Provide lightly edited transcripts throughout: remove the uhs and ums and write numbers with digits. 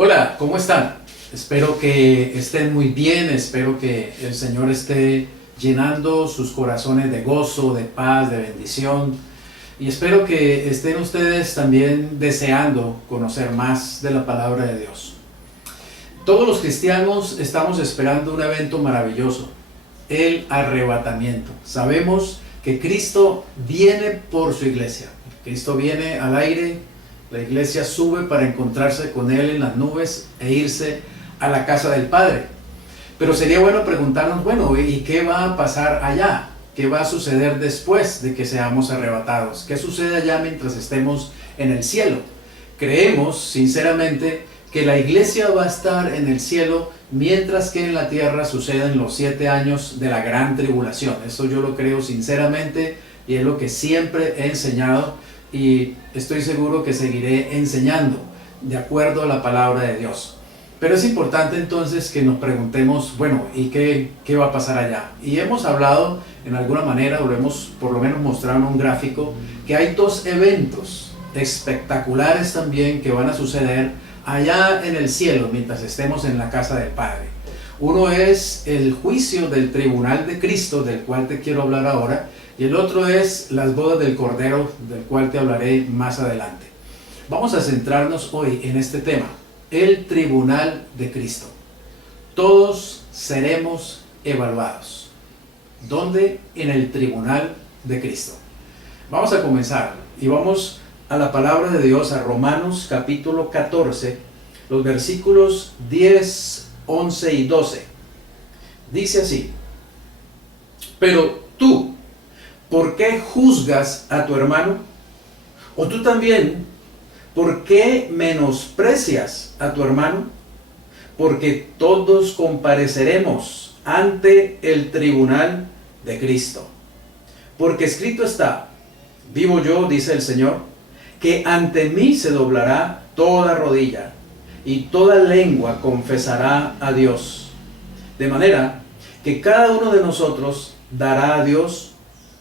Hola, ¿cómo están? Espero que estén muy bien, espero que el Señor esté llenando sus corazones de gozo, de paz, de bendición. Y espero que estén ustedes también deseando conocer más de la palabra de Dios. Todos los cristianos estamos esperando un evento maravilloso, el arrebatamiento. Sabemos que Cristo viene por su iglesia. Cristo viene al aire. La iglesia sube para encontrarse con Él en las nubes e irse a la casa del Padre. Pero sería bueno preguntarnos, bueno, ¿y qué va a pasar allá? ¿Qué va a suceder después de que seamos arrebatados? ¿Qué sucede allá mientras estemos en el cielo? Creemos, sinceramente, que la iglesia va a estar en el cielo mientras que en la tierra suceden los 7 años de la gran tribulación. Eso yo lo creo sinceramente y es lo que siempre he enseñado. Y estoy seguro que seguiré enseñando de acuerdo a la palabra de Dios. Pero es importante entonces que nos preguntemos, bueno, ¿y qué va a pasar allá? Y hemos hablado en alguna manera, o lo hemos por lo menos mostrado en un gráfico, que hay 2 eventos espectaculares también que van a suceder allá en el cielo mientras estemos en la casa del Padre. Uno es el juicio del tribunal de Cristo, del cual te quiero hablar ahora, y el otro es las bodas del Cordero, del cual te hablaré más adelante. Vamos a centrarnos hoy en este tema, el tribunal de Cristo. Todos seremos evaluados. ¿Dónde? En el tribunal de Cristo. Vamos a comenzar y vamos a la palabra de Dios, a Romanos capítulo 14, los versículos 10, 11 y 12. Dice así: pero tú, ¿por qué juzgas a tu hermano? ¿O tú también, por qué menosprecias a tu hermano? Porque todos compareceremos ante el tribunal de Cristo. Porque escrito está: vivo yo, dice el Señor, que ante mí se doblará toda rodilla y toda lengua confesará a Dios. De manera que cada uno de nosotros dará a Dios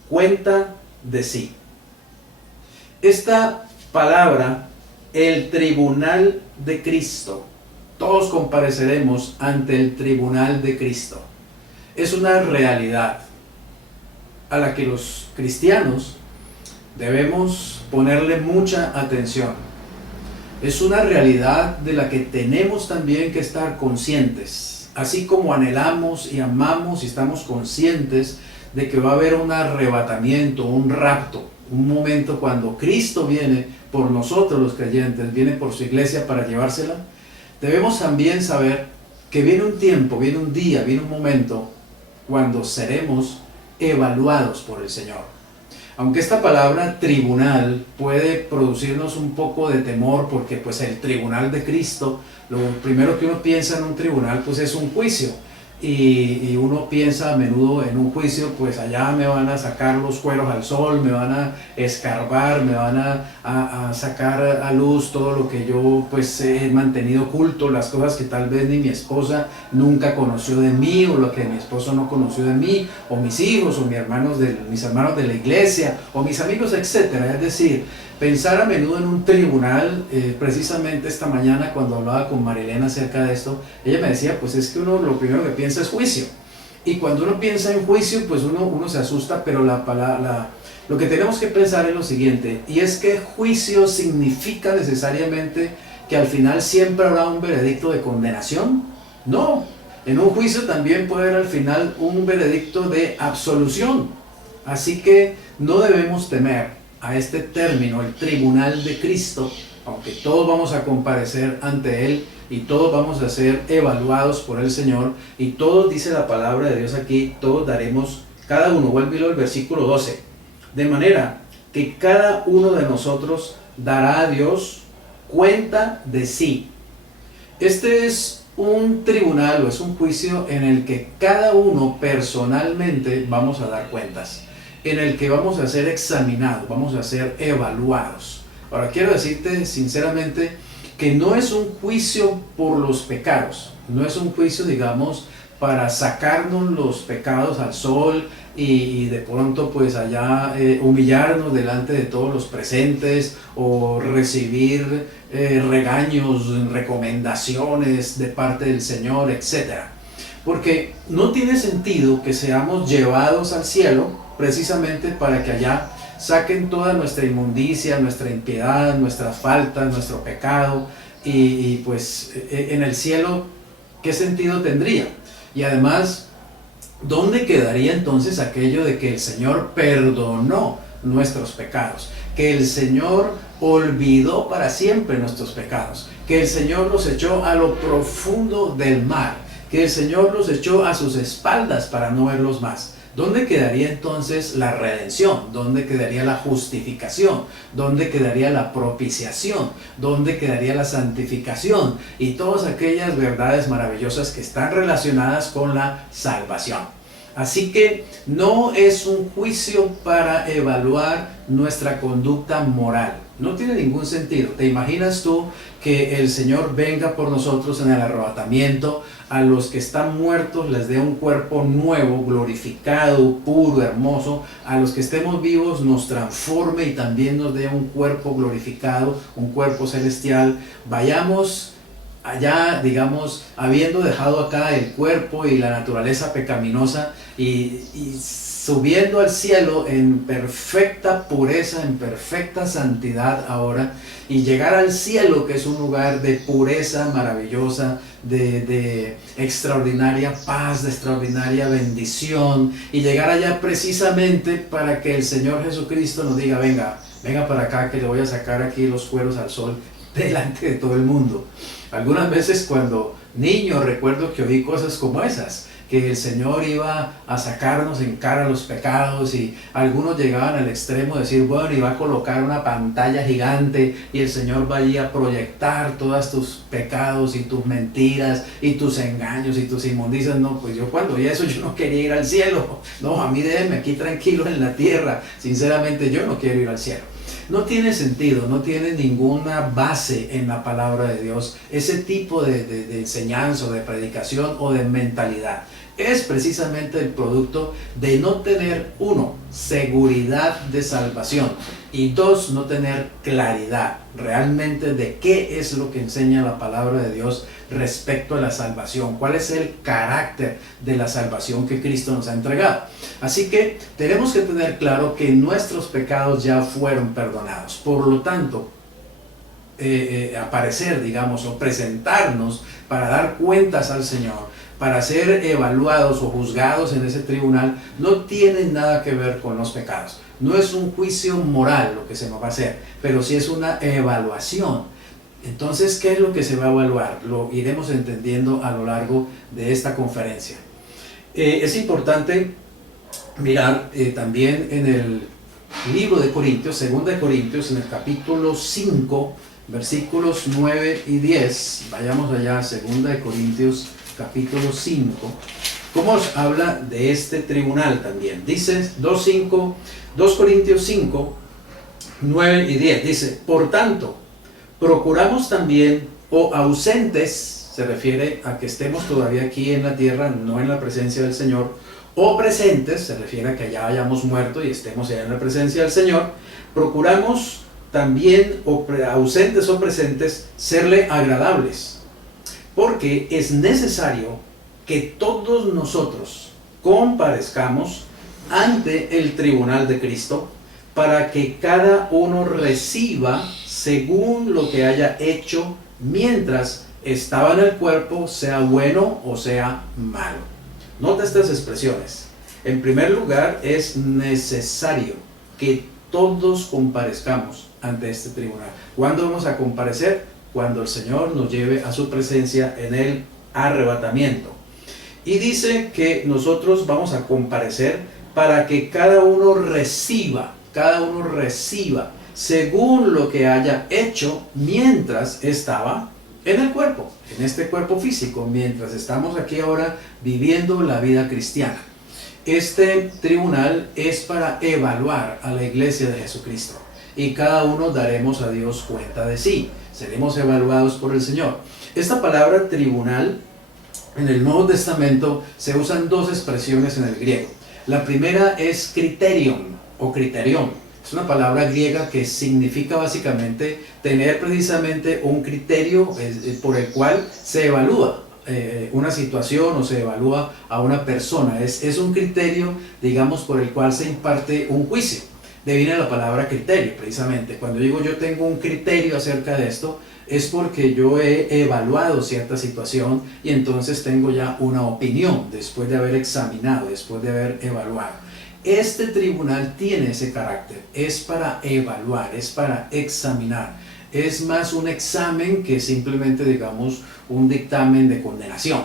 cuenta de sí. Esta palabra, el tribunal de Cristo, todos compareceremos ante el tribunal de Cristo, es una realidad a la que los cristianos debemos ponerle mucha atención. Es una realidad de la que tenemos también que estar conscientes, así como anhelamos y amamos y estamos conscientes de que va a haber un arrebatamiento, un rapto, un momento cuando Cristo viene por nosotros los creyentes, viene por su iglesia para llevársela. Debemos también saber que viene un tiempo, viene un día, viene un momento cuando seremos evaluados por el Señor. Aunque esta palabra tribunal puede producirnos un poco de temor, porque pues el tribunal de Cristo, lo primero que uno piensa en un tribunal pues es un juicio. Y uno piensa a menudo en un juicio, pues allá me van a sacar los cueros al sol, me van a escarbar, me van a sacar a luz todo lo que yo pues he mantenido oculto, las cosas que tal vez ni mi esposa nunca conoció de mí, o lo que mi esposo no conoció de mí, o mis hijos, o mis hermanos de la iglesia, o mis amigos, etcétera. Es decir, pensar a menudo en un tribunal. Precisamente esta mañana cuando hablaba con Marilena acerca de esto, ella me decía, pues es que uno lo primero que piensa es juicio, y cuando uno piensa en juicio, pues uno se asusta, pero lo que tenemos que pensar es lo siguiente, y es que juicio significa necesariamente que al final siempre habrá un veredicto de condenación. No, en un juicio también puede haber al final un veredicto de absolución. Así que no debemos temer a este término, el tribunal de Cristo, aunque todos vamos a comparecer ante Él y todos vamos a ser evaluados por el Señor, y todos, dice la palabra de Dios aquí, todos daremos, cada uno, vuélvelo al versículo 12, de manera que cada uno de nosotros dará a Dios cuenta de sí. Este es un tribunal, o es un juicio en el que cada uno personalmente vamos a dar cuentas, en el que vamos a ser examinados, vamos a ser evaluados. Ahora quiero decirte sinceramente que no es un juicio por los pecados, no es un juicio, digamos, para sacarnos los pecados al sol y de pronto pues allá humillarnos delante de todos los presentes o recibir regaños, recomendaciones de parte del Señor, etcétera. Porque no tiene sentido que seamos llevados al cielo precisamente para que allá saquen toda nuestra inmundicia, nuestra impiedad, nuestras faltas, nuestro pecado, y pues en el cielo, ¿qué sentido tendría? Y además, ¿dónde quedaría entonces aquello de que el Señor perdonó nuestros pecados? Que el Señor olvidó para siempre nuestros pecados, que el Señor los echó a lo profundo del mar, que el Señor los echó a sus espaldas para no verlos más. ¿Dónde quedaría entonces la redención? ¿Dónde quedaría la justificación? ¿Dónde quedaría la propiciación? ¿Dónde quedaría la santificación? Y todas aquellas verdades maravillosas que están relacionadas con la salvación. Así que no es un juicio para evaluar nuestra conducta moral. No tiene ningún sentido. ¿Te imaginas tú que el Señor venga por nosotros en el arrebatamiento? A los que están muertos les dé un cuerpo nuevo, glorificado, puro, hermoso. A los que estemos vivos nos transforme y también nos dé un cuerpo glorificado, un cuerpo celestial. Vayamos allá, digamos, habiendo dejado acá el cuerpo y la naturaleza pecaminosa y subiendo al cielo en perfecta pureza, en perfecta santidad ahora, y llegar al cielo, que es un lugar de pureza maravillosa, de extraordinaria paz, de extraordinaria bendición, y llegar allá precisamente para que el Señor Jesucristo nos diga: venga para acá, que le voy a sacar aquí los cueros al sol delante de todo el mundo. Algunas veces cuando niño recuerdo que oí cosas como esas, que el Señor iba a sacarnos en cara los pecados, y algunos llegaban al extremo de decir: bueno, iba a colocar una pantalla gigante y el Señor va a proyectar todos tus pecados y tus mentiras y tus engaños y tus inmundicias. No, pues yo cuando oí eso yo no quería ir al cielo. No, a mí déjenme aquí tranquilo en la tierra. Sinceramente yo no quiero ir al cielo. No tiene sentido, no tiene ninguna base en la palabra de Dios ese tipo de enseñanza, de predicación o de mentalidad. Es precisamente el producto de no tener, uno, seguridad de salvación, y dos, no tener claridad realmente de qué es lo que enseña la palabra de Dios respecto a la salvación, cuál es el carácter de la salvación que Cristo nos ha entregado. Así que tenemos que tener claro que nuestros pecados ya fueron perdonados. Por lo tanto, aparecer, digamos, o presentarnos para dar cuentas al Señor, para ser evaluados o juzgados en ese tribunal, no tiene nada que ver con los pecados. No es un juicio moral lo que se nos va a hacer, pero sí es una evaluación. Entonces, ¿qué es lo que se va a evaluar? Lo iremos entendiendo a lo largo de esta conferencia. Es importante mirar también en el libro de Corintios, 2 de Corintios, en el capítulo 5, versículos 9 y 10. Vayamos allá, 2 de Corintios, capítulo 5. ¿Cómo os habla de este tribunal también? Dice 2 Corintios 5, 9 y 10. Dice: por tanto, procuramos también, o ausentes, se refiere a que estemos todavía aquí en la tierra, no en la presencia del Señor, o presentes, se refiere a que ya hayamos muerto y estemos ya en la presencia del Señor. Procuramos también, ausentes o presentes, serle agradables, porque es necesario que todos nosotros comparezcamos ante el tribunal de Cristo, para que cada uno reciba según lo que haya hecho mientras estaba en el cuerpo, sea bueno o sea malo. Nota estas expresiones. En primer lugar, es necesario que todos comparezcamos ante este tribunal. ¿Cuándo vamos a comparecer? Cuando el Señor nos lleve a su presencia en el arrebatamiento. Y dice que nosotros vamos a comparecer para que cada uno reciba según lo que haya hecho mientras estaba en el cuerpo, en este cuerpo físico, mientras estamos aquí ahora viviendo la vida cristiana. Este tribunal es para evaluar a la iglesia de Jesucristo, y cada uno daremos a Dios cuenta de sí. Seremos evaluados por el Señor. Esta palabra tribunal en el Nuevo Testamento se usan dos expresiones en el griego. La primera es criterion o criterion. Es una palabra griega que significa básicamente tener precisamente un criterio por el cual se evalúa una situación o se evalúa a una persona. Es un criterio, digamos, por el cual se imparte un juicio. De ahí viene la palabra criterio, precisamente. Cuando digo yo tengo un criterio acerca de esto, es porque yo he evaluado cierta situación y entonces tengo ya una opinión después de haber examinado, después de haber evaluado. Este tribunal tiene ese carácter, es para evaluar, es para examinar. Es más un examen que simplemente, digamos, un dictamen de condenación.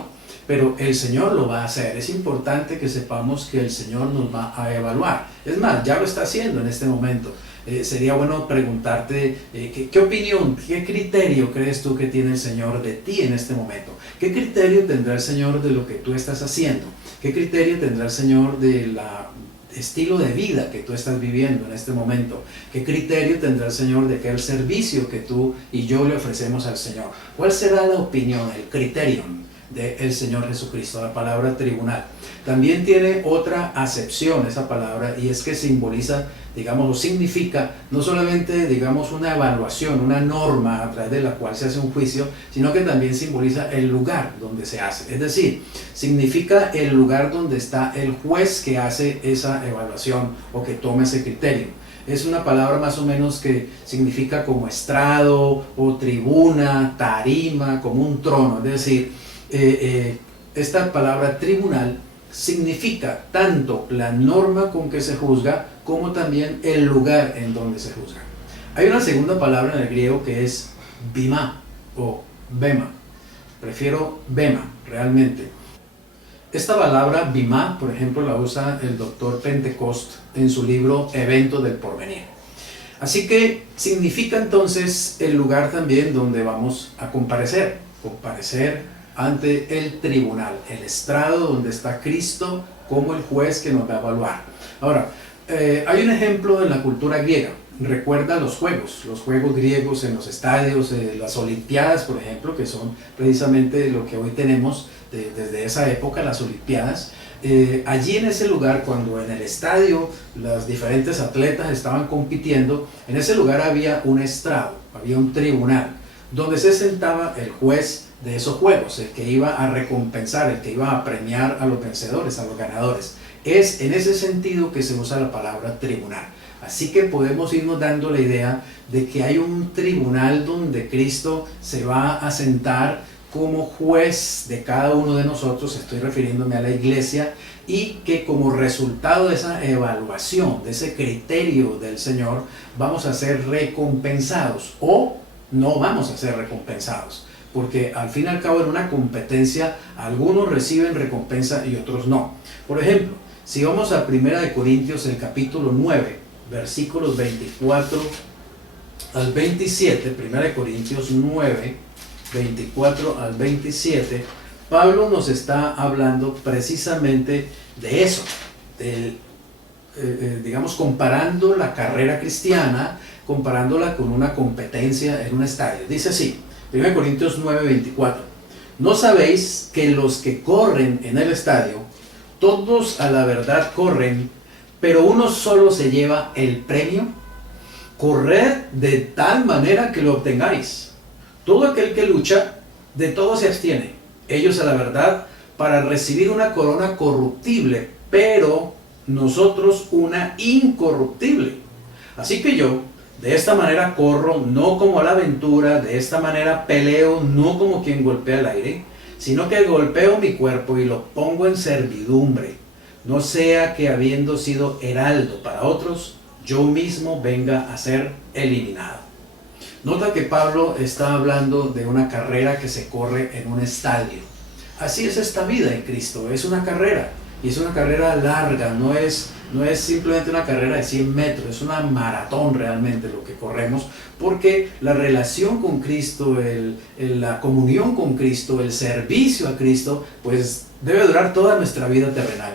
Pero el Señor lo va a hacer. Es importante que sepamos que el Señor nos va a evaluar. Es más, ya lo está haciendo en este momento. Sería bueno preguntarte ¿qué opinión, qué criterio crees tú que tiene el Señor de ti en este momento? ¿Qué criterio tendrá el Señor de lo que tú estás haciendo? ¿Qué criterio tendrá el Señor del estilo de vida que tú estás viviendo en este momento? ¿Qué criterio tendrá el Señor de aquel servicio que tú y yo le ofrecemos al Señor? ¿Cuál será la opinión, el criterio del Señor Jesucristo? La palabra tribunal también tiene otra acepción esa palabra, y es que simboliza, digamos, o significa no solamente, digamos, una evaluación, una norma a través de la cual se hace un juicio, sino que también simboliza el lugar donde se hace. Es decir, significa el lugar donde está el juez que hace esa evaluación o que toma ese criterio. Es una palabra más o menos que significa como estrado o tribuna, tarima, como un trono. Es decir, esta palabra tribunal significa tanto la norma con que se juzga como también el lugar en donde se juzga. Hay una segunda palabra en el griego que es bima o bema. Prefiero bema realmente. Esta palabra bima, por ejemplo, la usa el doctor Pentecost en su libro Evento del Porvenir. Así que significa entonces el lugar también donde vamos a comparecer ante el tribunal, el estrado donde está Cristo como el juez que nos va a evaluar. Ahora, hay un ejemplo en la cultura griega. Recuerda los juegos griegos en los estadios, las olimpiadas, por ejemplo, que son precisamente lo que hoy tenemos desde esa época, las olimpiadas. Allí en ese lugar, cuando en el estadio los diferentes atletas estaban compitiendo, en ese lugar había un estrado, había un tribunal, donde se sentaba el juez de esos juegos, el que iba a recompensar, el que iba a premiar a los vencedores, a los ganadores. Es en ese sentido que se usa la palabra tribunal. Así que podemos irnos dando la idea de que hay un tribunal donde Cristo se va a sentar como juez de cada uno de nosotros, estoy refiriéndome a la iglesia, y que como resultado de esa evaluación, de ese criterio del Señor, vamos a ser recompensados o no vamos a ser recompensados. Porque al fin y al cabo en una competencia algunos reciben recompensa y otros no. Por ejemplo, si vamos a 1 Corintios, el capítulo 9, versículos 24 al 27, 1 Corintios 9, 24 al 27, Pablo nos está hablando precisamente de eso, digamos, comparando la carrera cristiana, comparándola con una competencia en un estadio. Dice así, 1 Corintios 9, 24. ¿No sabéis que los que corren en el estadio, todos a la verdad corren, pero uno solo se lleva el premio? Corred de tal manera que lo obtengáis. Todo aquel que lucha, de todo se abstiene. Ellos a la verdad, para recibir una corona corruptible, pero nosotros una incorruptible. Así que yo, de esta manera corro, no como a la aventura, de esta manera peleo, no como quien golpea el aire, sino que golpeo mi cuerpo y lo pongo en servidumbre, no sea que habiendo sido heraldo para otros, yo mismo venga a ser eliminado. Nota que Pablo está hablando de una carrera que se corre en un estadio. Así es esta vida en Cristo, es una carrera, y es una carrera larga, no es simplemente una carrera de 100 metros, es una maratón realmente lo que corremos, porque la relación con Cristo, la comunión con Cristo, el servicio a Cristo, pues debe durar toda nuestra vida terrenal.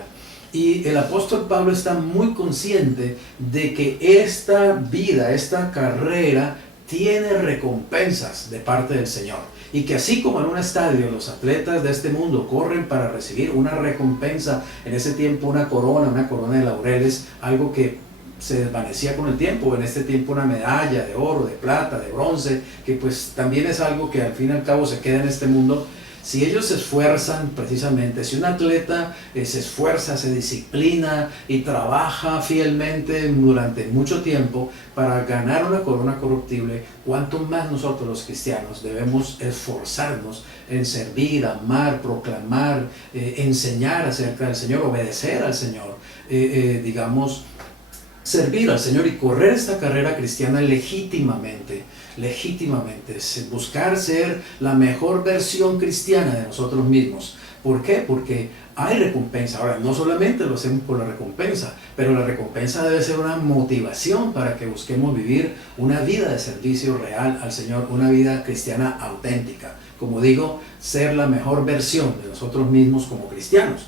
Y el apóstol Pablo está muy consciente de que esta vida, esta carrera, tiene recompensas de parte del Señor. Y que así como en un estadio los atletas de este mundo corren para recibir una recompensa, en ese tiempo una corona de laureles, algo que se desvanecía con el tiempo, en este tiempo una medalla de oro, de plata, de bronce, que pues también es algo que al fin y al cabo se queda en este mundo. Si ellos se esfuerzan precisamente, si un atleta se esfuerza, se disciplina y trabaja fielmente durante mucho tiempo para ganar una corona corruptible, cuánto más nosotros los cristianos debemos esforzarnos en servir, amar, proclamar, enseñar acerca del Señor, obedecer al Señor, servir al Señor y correr esta carrera cristiana legítimamente, buscar ser la mejor versión cristiana de nosotros mismos. ¿Por qué? Porque hay recompensa. Ahora, no solamente lo hacemos por la recompensa, pero la recompensa debe ser una motivación para que busquemos vivir una vida de servicio real al Señor, una vida cristiana auténtica. Como digo, ser la mejor versión de nosotros mismos como cristianos.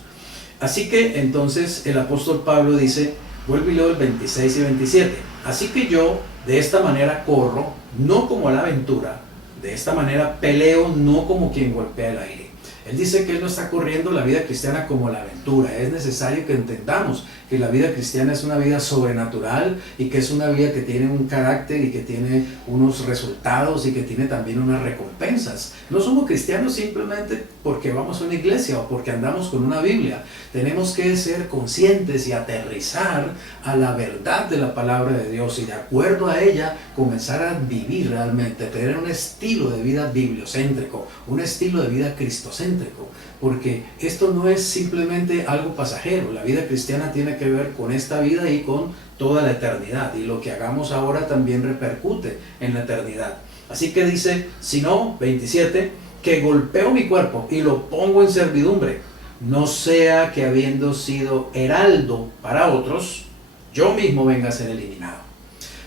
Así que entonces el apóstol Pablo dice, vuelvo y leo el 26 y 27. Así que yo de esta manera corro, no como a la aventura, de esta manera peleo, no como quien golpea el aire. Él dice que él no está corriendo la vida cristiana como la aventura. Es necesario que entendamos que la vida cristiana es una vida sobrenatural y que es una vida que tiene un carácter y que tiene unos resultados y que tiene también unas recompensas. No somos cristianos simplemente porque vamos a una iglesia o porque andamos con una Biblia. Tenemos que ser conscientes y aterrizar a la verdad de la palabra de Dios y de acuerdo a ella comenzar a vivir realmente, tener un estilo de vida bibliocéntrico, un estilo de vida cristocéntrico, porque esto no es simplemente algo pasajero. La vida cristiana tiene que ver con esta vida y con toda la eternidad, y lo que hagamos ahora también repercute en la eternidad. Así que dice, si no, 27, que golpeo mi cuerpo y lo pongo en servidumbre, no sea que habiendo sido heraldo para otros, yo mismo venga a ser eliminado.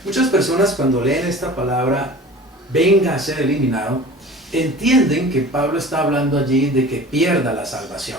Muchas personas cuando leen esta palabra, venga a ser eliminado, entienden que Pablo está hablando allí de que pierda la salvación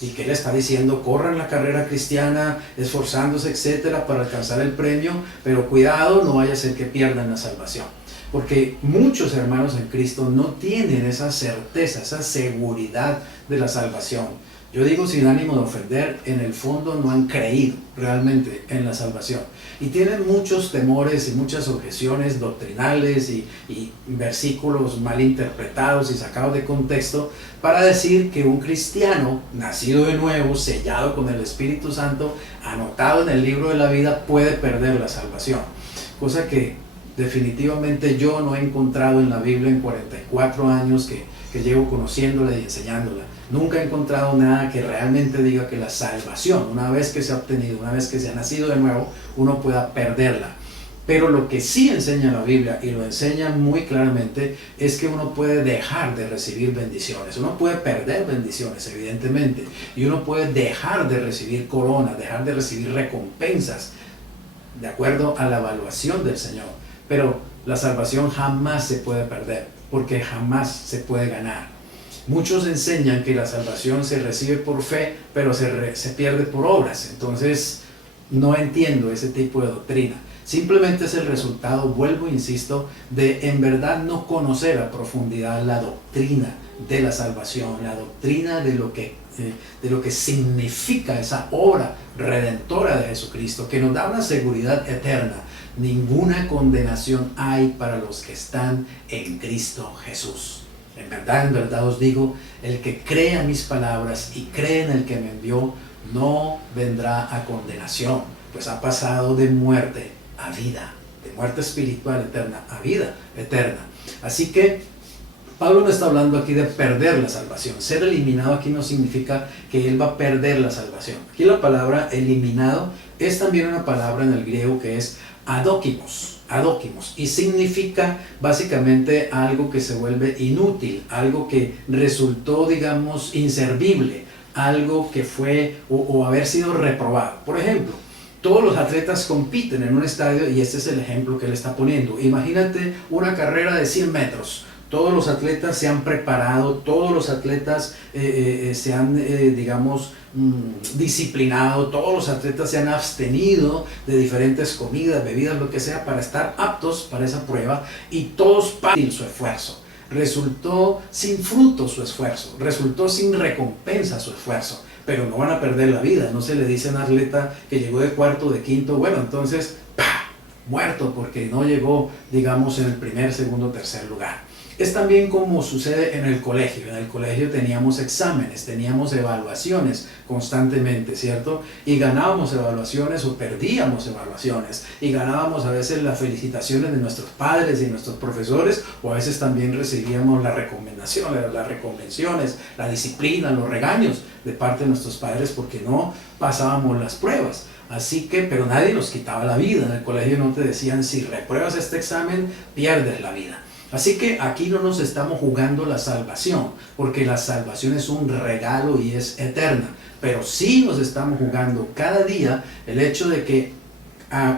y que él está diciendo corran la carrera cristiana esforzándose etcétera para alcanzar el premio, pero cuidado, no vaya a ser que pierdan la salvación, porque muchos hermanos en Cristo no tienen esa certeza, esa seguridad de la salvación. Yo digo sin ánimo de ofender, en el fondo no han creído realmente en la salvación y tienen muchos temores y muchas objeciones doctrinales y versículos mal interpretados y sacados de contexto para decir que un cristiano nacido de nuevo, sellado con el Espíritu Santo, anotado en el libro de la vida, puede perder la salvación, cosa que definitivamente yo no he encontrado en la Biblia en 44 años que llevo conociéndola y enseñándola. Nunca he encontrado nada que realmente diga que la salvación, una vez que se ha obtenido, una vez que se ha nacido de nuevo, uno pueda perderla. Pero lo que sí enseña la Biblia, y lo enseña muy claramente, es que uno puede dejar de recibir bendiciones. Uno puede perder bendiciones, evidentemente, y uno puede dejar de recibir coronas, dejar de recibir recompensas, de acuerdo a la evaluación del Señor. Pero la salvación jamás se puede perder, porque jamás se puede ganar. Muchos enseñan que la salvación se recibe por fe, pero se pierde por obras. Entonces, no entiendo ese tipo de doctrina. Simplemente es el resultado, vuelvo e insisto, de en verdad no conocer a profundidad la doctrina de la salvación, la doctrina de lo que significa esa obra redentora de Jesucristo, que nos da una seguridad eterna. Ninguna condenación hay para los que están en Cristo Jesús. En verdad os digo, el que cree a mis palabras y cree en el que me envió, no vendrá a condenación, pues ha pasado de muerte a vida, de muerte espiritual eterna a vida eterna. Así que Pablo no está hablando aquí de perder la salvación. Ser eliminado aquí no significa que él va a perder la salvación. Aquí la palabra eliminado es también una palabra en el griego que es adóquimos, y significa básicamente algo que se vuelve inútil, algo que resultó, digamos, inservible, algo que fue o haber sido reprobado. Por ejemplo, todos los atletas compiten en un estadio y este es el ejemplo que él está poniendo. Imagínate una carrera de 100 metros. Todos los atletas se han preparado, todos los atletas se han, digamos, disciplinado, todos los atletas se han abstenido de diferentes comidas, bebidas, lo que sea, para estar aptos para esa prueba, y todos pagan su esfuerzo. Resultó sin fruto su esfuerzo, resultó sin recompensa su esfuerzo, pero no van a perder la vida. No se le dice a un atleta que llegó de cuarto, de quinto, bueno, entonces, ¡pah!, muerto porque no llegó, digamos, en el primer, segundo, tercer lugar. Es también como sucede en el colegio. En el colegio teníamos exámenes, teníamos evaluaciones constantemente, ¿cierto? Y ganábamos evaluaciones o perdíamos evaluaciones. Y ganábamos a veces las felicitaciones de nuestros padres y nuestros profesores, o a veces también recibíamos las recomendaciones, las reconvenciones, la disciplina, los regaños de parte de nuestros padres porque no pasábamos las pruebas. Así que, pero nadie nos quitaba la vida. En el colegio no te decían, si repruebas este examen, pierdes la vida. Así que aquí no nos estamos jugando la salvación, porque la salvación es un regalo y es eterna. Pero sí nos estamos jugando cada día el hecho de que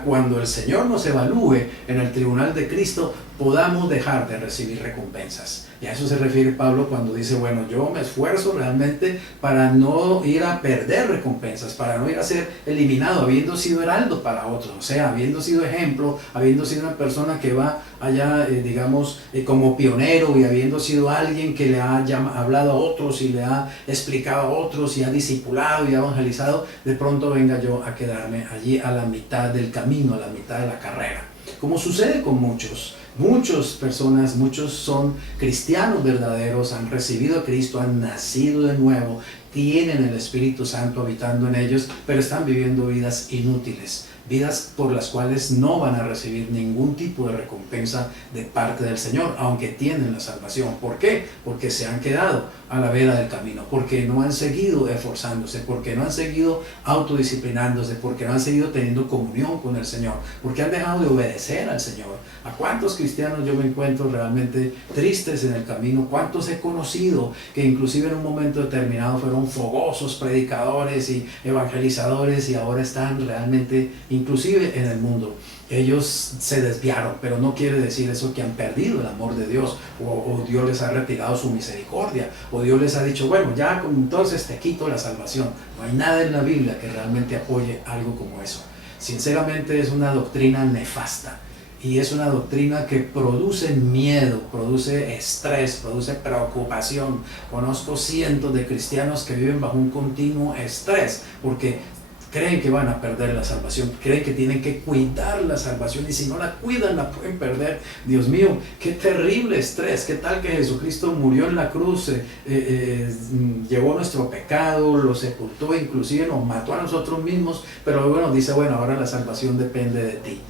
cuando el Señor nos evalúe en el tribunal de Cristo, podamos dejar de recibir recompensas. Y a eso se refiere Pablo cuando dice, bueno, yo me esfuerzo realmente para no ir a perder recompensas, para no ir a ser eliminado, habiendo sido heraldo para otros, o sea, habiendo sido ejemplo, habiendo sido una persona que va allá, digamos, como pionero, y habiendo sido alguien que le ha hablado a otros y le ha explicado a otros y ha discipulado y ha evangelizado, de pronto venga yo a quedarme allí a la mitad del camino, a la mitad de la carrera. Como sucede con muchas personas, muchos son cristianos verdaderos, han recibido a Cristo, han nacido de nuevo, tienen el Espíritu Santo habitando en ellos, pero están viviendo vidas inútiles, vidas por las cuales no van a recibir ningún tipo de recompensa de parte del Señor, aunque tienen la salvación. ¿Por qué? Porque se han quedado a la vera del camino, porque no han seguido esforzándose, porque no han seguido autodisciplinándose, porque no han seguido teniendo comunión con el Señor, porque han dejado de obedecer al Señor. ¿A cuántos cristianos yo me encuentro realmente tristes en el camino? ¿Cuántos he conocido que inclusive en un momento determinado fueron fogosos predicadores y evangelizadores y ahora están realmente inclusive en el mundo? Ellos se desviaron, pero no quiere decir eso que han perdido el amor de Dios, o Dios les ha retirado su misericordia, o Dios les ha dicho, bueno, ya entonces te quito la salvación. No hay nada en la Biblia que realmente apoye algo como eso. Sinceramente es una doctrina nefasta, y es una doctrina que produce miedo, produce estrés, produce preocupación. Conozco cientos de cristianos que viven bajo un continuo estrés, porque creen que van a perder la salvación, creen que tienen que cuidar la salvación, y si no la cuidan la pueden perder. Dios mío, qué terrible estrés. ¿Qué tal que Jesucristo murió en la cruz, llevó nuestro pecado, lo sepultó, inclusive nos mató a nosotros mismos, pero bueno, dice, bueno, ahora la salvación depende de ti?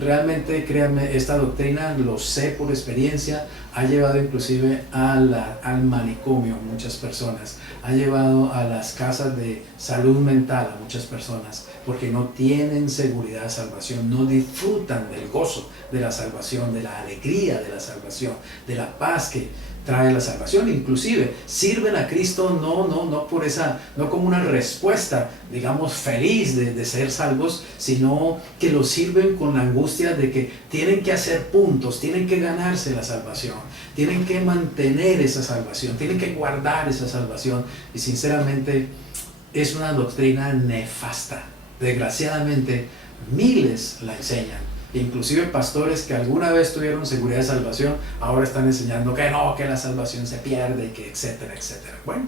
Realmente, créanme, esta doctrina, lo sé por experiencia, ha llevado inclusive al manicomio a muchas personas, ha llevado a las casas de salud mental a muchas personas, porque no tienen seguridad de salvación, no disfrutan del gozo de la salvación, de la alegría de la salvación, de la paz que trae la salvación. Inclusive sirven a Cristo no como una respuesta, digamos, feliz de ser salvos, sino que lo sirven con la angustia de que tienen que hacer puntos, tienen que ganarse la salvación, tienen que mantener esa salvación, tienen que guardar esa salvación. Y sinceramente es una doctrina nefasta. Desgraciadamente miles la enseñan. Inclusive pastores que alguna vez tuvieron seguridad de salvación, ahora están enseñando que no, que la salvación se pierde, que etcétera, etcétera. Bueno,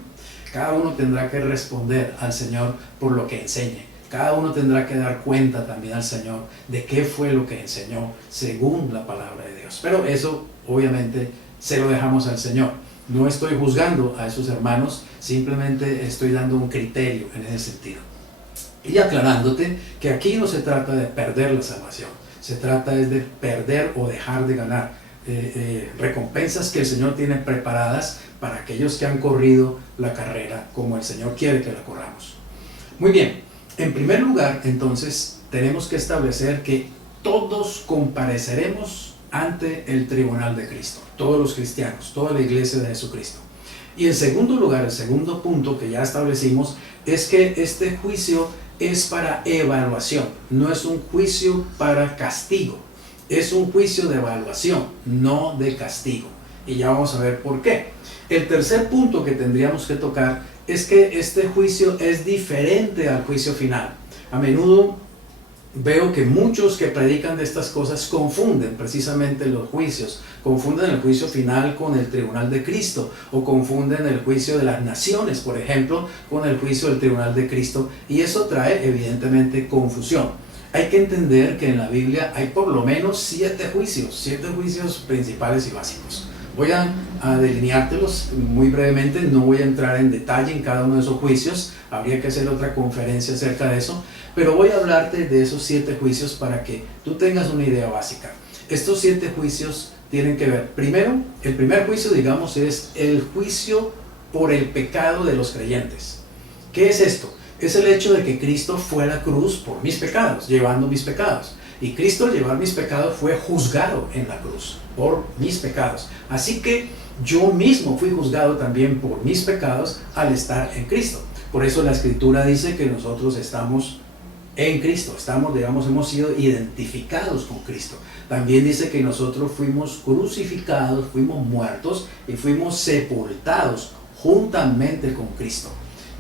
cada uno tendrá que responder al Señor por lo que enseñe. Cada uno tendrá que dar cuenta también al Señor de qué fue lo que enseñó según la palabra de Dios. Pero eso obviamente se lo dejamos al Señor. No estoy juzgando a esos hermanos, simplemente estoy dando un criterio en ese sentido. Y aclarándote que aquí no se trata de perder la salvación. Se trata es de perder o dejar de ganar recompensas que el Señor tiene preparadas para aquellos que han corrido la carrera como el Señor quiere que la corramos. Muy bien, en primer lugar, entonces, tenemos que establecer que todos compareceremos ante el tribunal de Cristo, todos los cristianos, toda la iglesia de Jesucristo. Y en segundo lugar, el segundo punto que ya establecimos es que este juicio es para evaluación, no es un juicio para castigo, es un juicio de evaluación, no de castigo. y ya vamos a ver por qué. El tercer punto que tendríamos que tocar es que este juicio es diferente al juicio final. A menudo veo que muchos que predican de estas cosas confunden precisamente los juicios, confunden el juicio final con el tribunal de Cristo, o confunden el juicio de las naciones, por ejemplo, con el juicio del tribunal de Cristo, y eso trae evidentemente confusión. Hay que entender que en la Biblia hay por lo menos 7 juicios principales y básicos. Voy a delineártelos muy brevemente, no voy a entrar en detalle en cada uno de esos juicios, habría que hacer otra conferencia acerca de eso, pero voy a hablarte de esos 7 juicios para que tú tengas una idea básica. Estos 7 juicios tienen que ver, primero, el primer juicio, digamos, es el juicio por el pecado de los creyentes. ¿Qué es esto? Es el hecho de que Cristo fue a la cruz por mis pecados, llevando mis pecados. Y Cristo, al llevar mis pecados, fue juzgado en la cruz por mis pecados. Así que yo mismo fui juzgado también por mis pecados al estar en Cristo. Por eso la Escritura dice que nosotros estamos en Cristo, hemos sido identificados con Cristo. También dice que nosotros fuimos crucificados, fuimos muertos y fuimos sepultados juntamente con Cristo.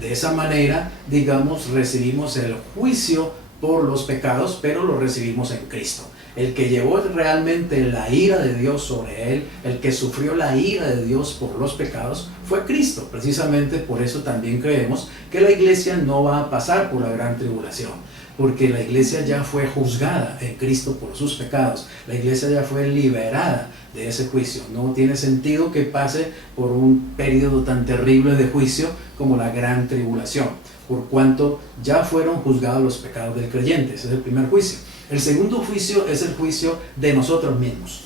De esa manera, digamos, recibimos el juicio por los pecados, pero lo recibimos en Cristo. El que llevó realmente la ira de Dios sobre él, el que sufrió la ira de Dios por los pecados, fue Cristo. Precisamente por eso también creemos que la iglesia no va a pasar por la gran tribulación, porque la iglesia ya fue juzgada en Cristo por sus pecados. La iglesia ya fue liberada de ese juicio. No tiene sentido que pase por un periodo tan terrible de juicio como la gran tribulación, por cuanto ya fueron juzgados los pecados del creyente. Ese es el primer juicio. El segundo juicio es el juicio de nosotros mismos,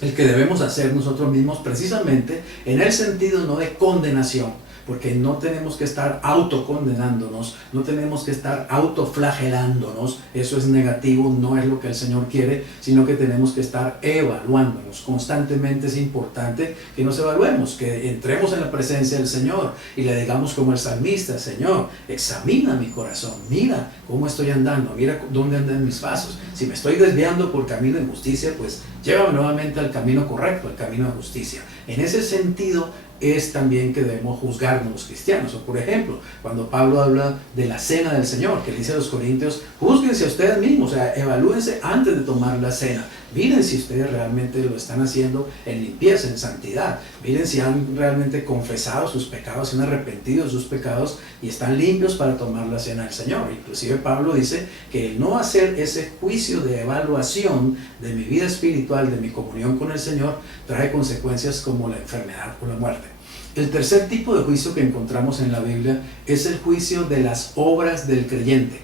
el que debemos hacer nosotros mismos, precisamente en el sentido no de condenación, porque no tenemos que estar autocondenándonos, no tenemos que estar autoflagelándonos. Eso es negativo, no es lo que el Señor quiere, sino que tenemos que estar evaluándonos. Constantemente es importante que nos evaluemos, que entremos en la presencia del Señor y le digamos como el salmista: Señor, examina mi corazón, mira cómo estoy andando, mira dónde andan mis pasos. Si me estoy desviando por camino de justicia, pues llévame nuevamente al camino correcto, al camino de justicia. En ese sentido es también que debemos juzgarnos los cristianos. O por ejemplo, cuando Pablo habla de la cena del Señor, que le dice a los corintios: júzguense a ustedes mismos, o sea, evalúense antes de tomar la cena. Miren si ustedes realmente lo están haciendo en limpieza, en santidad. Miren si han realmente confesado sus pecados, si han arrepentido de sus pecados y están limpios para tomar la cena del Señor. Inclusive Pablo dice que el no hacer ese juicio de evaluación de mi vida espiritual, de mi comunión con el Señor, trae consecuencias como la enfermedad o la muerte. El tercer tipo de juicio que encontramos en la Biblia es el juicio de las obras del creyente.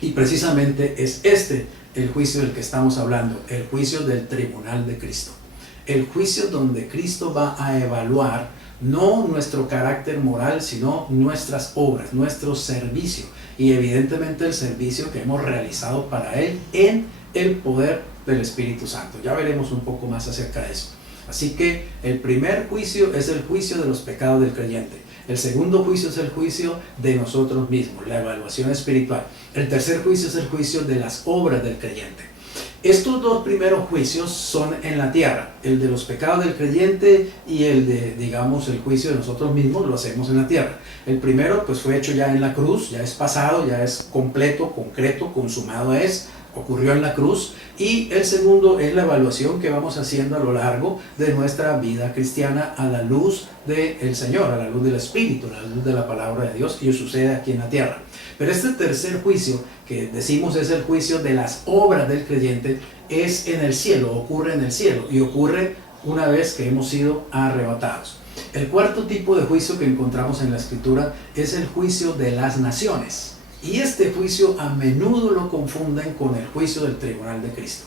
Y precisamente es el juicio del que estamos hablando, el juicio del tribunal de Cristo. El juicio donde Cristo va a evaluar no nuestro carácter moral, sino nuestras obras, nuestro servicio, y evidentemente el servicio que hemos realizado para Él en el poder del Espíritu Santo. Ya veremos un poco más acerca de eso. Así que el primer juicio es el juicio de los pecados del creyente. El segundo juicio es el juicio de nosotros mismos, la evaluación espiritual. El tercer juicio es el juicio de las obras del creyente. Estos dos primeros juicios son en la tierra. El de los pecados del creyente y el de, digamos, el juicio de nosotros mismos lo hacemos en la tierra. El primero pues fue hecho ya en la cruz, ya es pasado, ya es completo, concreto, consumado es. Ocurrió en la cruz. Y el segundo es la evaluación que vamos haciendo a lo largo de nuestra vida cristiana a la luz del Señor, a la luz del Espíritu, a la luz de la palabra de Dios, y sucede aquí en la tierra. Pero este tercer juicio que decimos es el juicio de las obras del creyente, es en el cielo, ocurre en el cielo y ocurre una vez que hemos sido arrebatados. El cuarto tipo de juicio que encontramos en la Escritura es el juicio de las naciones. Y este juicio a menudo lo confunden con el juicio del tribunal de Cristo.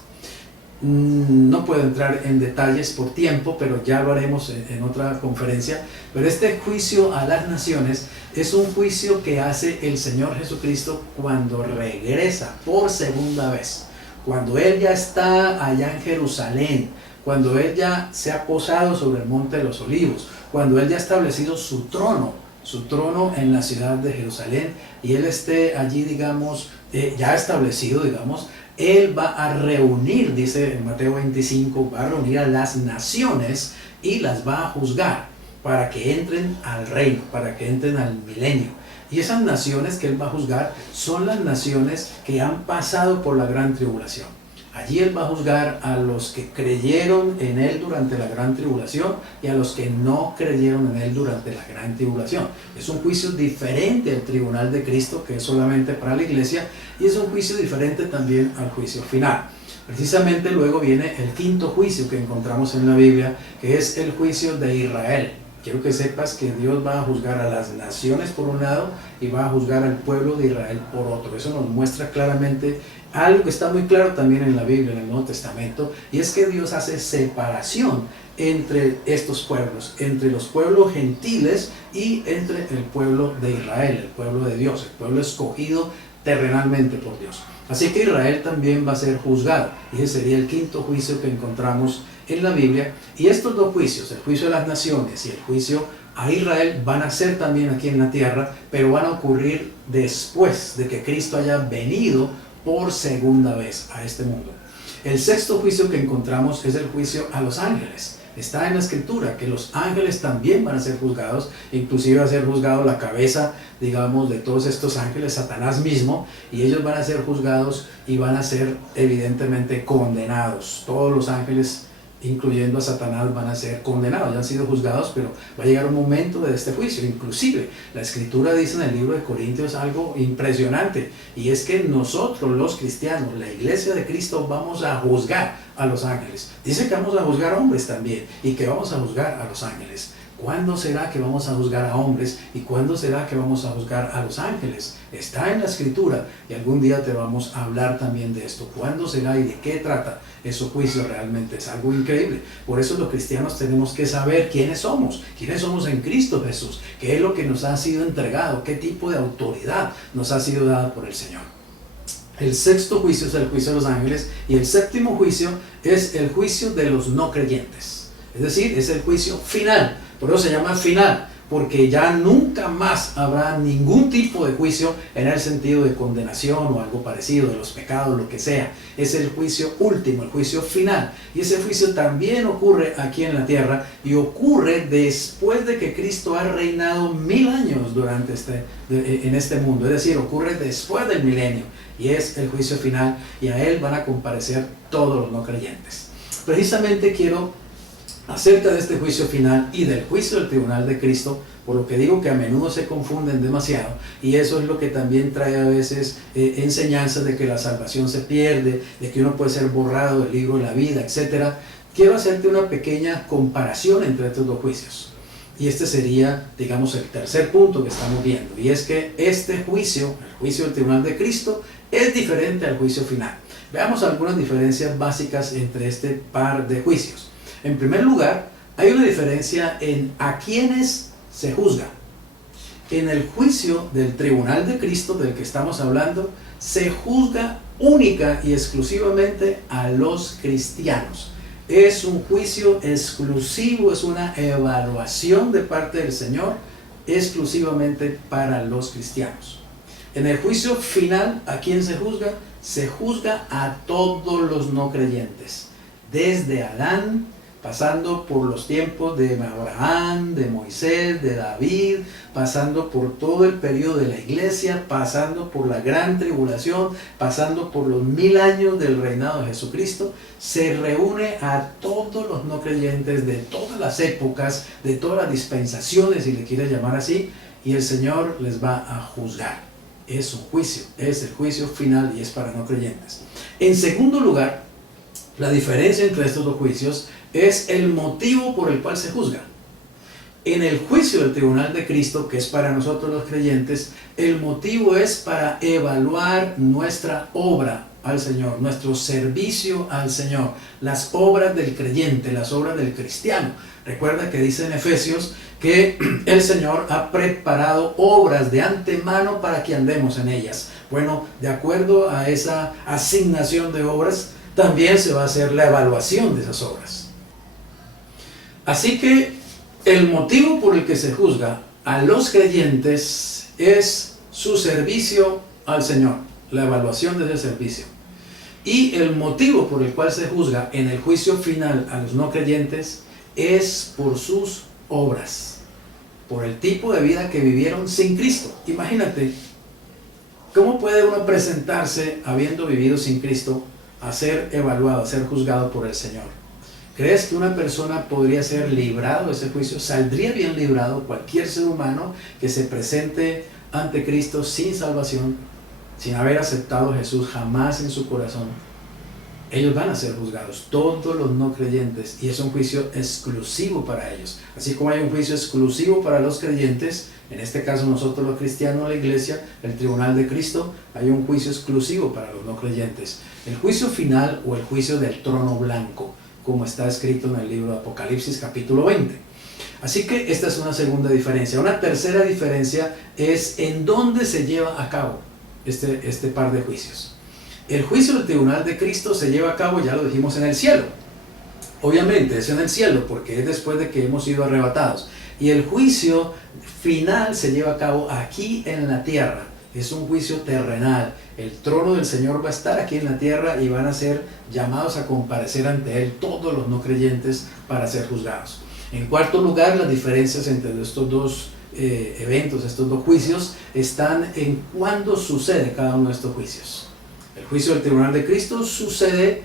No puedo entrar en detalles por tiempo, pero ya lo haremos en otra conferencia. Pero este juicio a las naciones es un juicio que hace el Señor Jesucristo cuando regresa por segunda vez. Cuando Él ya está allá en Jerusalén, cuando Él ya se ha posado sobre el monte de los olivos, cuando Él ya ha establecido su trono su trono en la ciudad de Jerusalén y Él esté allí, digamos, ya establecido, digamos, Él va a reunir, dice en Mateo 25, va a reunir a las naciones y las va a juzgar para que entren al reino, para que entren al milenio. Y esas naciones que Él va a juzgar son las naciones que han pasado por la gran tribulación. Allí Él va a juzgar a los que creyeron en Él durante la gran tribulación y a los que no creyeron en Él durante la gran tribulación. Es un juicio diferente al tribunal de Cristo, que es solamente para la iglesia, y es un juicio diferente también al juicio final. Precisamente luego viene el quinto juicio que encontramos en la Biblia, que es el juicio de Israel. Quiero que sepas que Dios va a juzgar a las naciones por un lado y va a juzgar al pueblo de Israel por otro. Eso nos muestra claramente algo que está muy claro también en la Biblia, en el Nuevo Testamento, y es que Dios hace separación entre estos pueblos, entre los pueblos gentiles y entre el pueblo de Israel, el pueblo de Dios, el pueblo escogido terrenalmente por Dios. Así que Israel también va a ser juzgado, y ese sería el quinto juicio que encontramos en la Biblia. Y estos dos juicios, el juicio de las naciones y el juicio a Israel, van a ser también aquí en la tierra, pero van a ocurrir después de que Cristo haya venido por segunda vez a este mundo. El sexto juicio que encontramos es el juicio a los ángeles. Está en la escritura que los ángeles también van a ser juzgados, inclusive va a ser juzgado la cabeza, digamos, de todos estos ángeles, Satanás mismo, y ellos van a ser juzgados y van a ser evidentemente condenados. Todos los ángeles, incluyendo a Satanás, van a ser condenados, ya han sido juzgados, pero va a llegar un momento de este juicio. Inclusive la escritura dice en el libro de Corintios algo impresionante, y es que nosotros los cristianos, la iglesia de Cristo, vamos a juzgar a los ángeles. Dice que vamos a juzgar a hombres también, y que vamos a juzgar a los ángeles. ¿Cuándo será que vamos a juzgar a hombres y cuándo será que vamos a juzgar a los ángeles? Está en la escritura y algún día te vamos a hablar también de esto. ¿Cuándo será y de qué trata ese juicio? Realmente es algo increíble. Por eso los cristianos tenemos que saber quiénes somos en Cristo Jesús, qué es lo que nos ha sido entregado, qué tipo de autoridad nos ha sido dada por el Señor. El sexto juicio es el juicio de los ángeles y el séptimo juicio es el juicio de los no creyentes. Es decir, es el juicio final. Por eso se llama final, porque ya nunca más habrá ningún tipo de juicio en el sentido de condenación o algo parecido, de los pecados, lo que sea. Es el juicio último, el juicio final. Y ese juicio también ocurre aquí en la tierra y ocurre después de que Cristo ha reinado 1000 años en este mundo. Es decir, ocurre después del milenio y es el juicio final, y a él van a comparecer todos los no creyentes. Precisamente quiero, acerca de este juicio final y del juicio del tribunal de Cristo, por lo que digo que a menudo se confunden demasiado, y eso es lo que también trae a veces enseñanzas de que la salvación se pierde, de que uno puede ser borrado del libro de la vida, etc. Quiero hacerte una pequeña comparación entre estos dos juicios, y este sería, digamos, el tercer punto que estamos viendo, y es que este juicio, el juicio del tribunal de Cristo, es diferente al juicio final. Veamos algunas diferencias básicas entre este par de juicios. En primer lugar, hay una diferencia en a quienes se juzga. En el juicio del tribunal de Cristo, del que estamos hablando, se juzga única y exclusivamente a los cristianos. Es un juicio exclusivo, es una evaluación de parte del Señor exclusivamente para los cristianos. En el juicio final, ¿a quién se juzga? Se juzga a todos los no creyentes, desde Adán, pasando por los tiempos de Abraham, de Moisés, de David, pasando por todo el periodo de la iglesia, pasando por la gran tribulación, pasando por los 1000 años del reinado de Jesucristo. Se reúne a todos los no creyentes de todas las épocas, de todas las dispensaciones, si le quieres llamar así, y el Señor les va a juzgar. Es un juicio, es el juicio final y es para no creyentes. En segundo lugar, la diferencia entre estos dos juicios es el motivo por el cual se juzga. En el juicio del tribunal de Cristo, que es para nosotros los creyentes, el motivo es para evaluar nuestra obra al Señor, nuestro servicio al Señor, las obras del creyente, las obras del cristiano. Recuerda que dice en Efesios que el Señor ha preparado obras de antemano para que andemos en ellas. Bueno, de acuerdo a esa asignación de obras, también se va a hacer la evaluación de esas obras. Así que el motivo por el que se juzga a los creyentes es su servicio al Señor, la evaluación de ese servicio. Y el motivo por el cual se juzga en el juicio final a los no creyentes es por sus obras, por el tipo de vida que vivieron sin Cristo. Imagínate, ¿cómo puede uno presentarse habiendo vivido sin Cristo a ser evaluado, a ser juzgado por el Señor? ¿Crees que una persona podría ser librado de ese juicio? ¿Saldría bien librado cualquier ser humano que se presente ante Cristo sin salvación, sin haber aceptado a Jesús jamás en su corazón? Ellos van a ser juzgados, todos los no creyentes, y es un juicio exclusivo para ellos. Así como hay un juicio exclusivo para los creyentes, en este caso nosotros los cristianos, la iglesia, el tribunal de Cristo, hay un juicio exclusivo para los no creyentes. El juicio final o el juicio del trono blanco, como está escrito en el libro de Apocalipsis capítulo 20. Así que esta es una segunda diferencia. Una tercera diferencia es en dónde se lleva a cabo este par de juicios. El juicio del tribunal de Cristo se lleva a cabo, ya lo dijimos, en el cielo. Obviamente es en el cielo porque es después de que hemos sido arrebatados. Y el juicio final se lleva a cabo aquí en la tierra. Es un juicio terrenal. El trono del Señor va a estar aquí en la tierra y van a ser llamados a comparecer ante Él todos los no creyentes para ser juzgados. En cuarto lugar, las diferencias entre estos dos eventos, estos dos juicios, están en cuándo sucede cada uno de estos juicios. El juicio del tribunal de Cristo sucede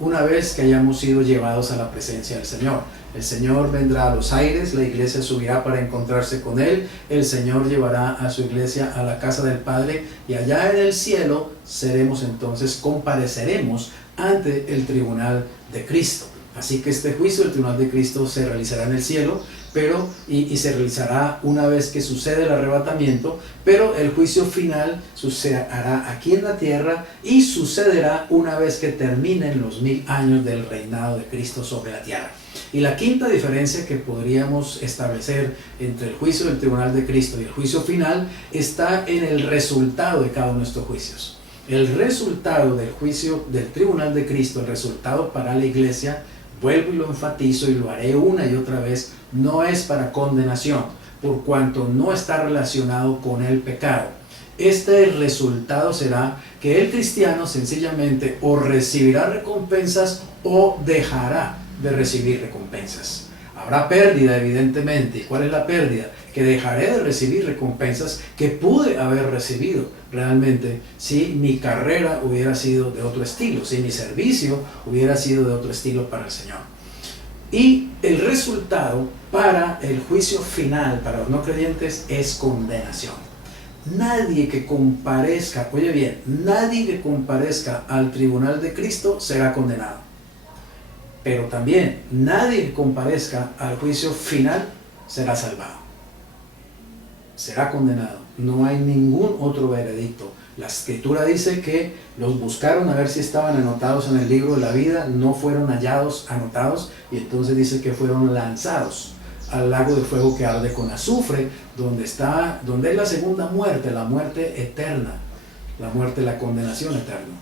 una vez que hayamos sido llevados a la presencia del Señor. El Señor vendrá a los aires, la iglesia subirá para encontrarse con Él, el Señor llevará a su iglesia a la casa del Padre y allá en el cielo seremos entonces, compareceremos ante el tribunal de Cristo. Así que este juicio del tribunal de Cristo se realizará en el cielo, y se realizará una vez que sucede el arrebatamiento, pero el juicio final sucederá aquí en la tierra y sucederá una vez que terminen los 1000 años del reinado de Cristo sobre la tierra. Y la quinta diferencia que podríamos establecer entre el juicio del tribunal de Cristo y el juicio final está en el resultado de cada uno de estos juicios. El resultado del juicio del tribunal de Cristo, el resultado para la iglesia, vuelvo y lo enfatizo y lo haré una y otra vez, no es para condenación, por cuanto no está relacionado con el pecado. Este resultado será que el cristiano sencillamente o recibirá recompensas o dejará de recibir recompensas. Habrá pérdida, evidentemente. ¿Y cuál es la pérdida? Que dejaré de recibir recompensas que pude haber recibido realmente si mi carrera hubiera sido de otro estilo, si mi servicio hubiera sido de otro estilo para el Señor. Y el resultado para el juicio final, para los no creyentes, es condenación. Nadie que comparezca, oye bien, nadie que comparezca al tribunal de Cristo será condenado. Pero también nadie que comparezca al juicio final será salvado. Será condenado. No hay ningún otro veredicto. La Escritura dice que los buscaron a ver si estaban anotados en el libro de la vida, no fueron hallados anotados, y entonces dice que fueron lanzados al lago de fuego que arde con azufre, donde es la segunda muerte, la muerte eterna, la muerte, la condenación eterna.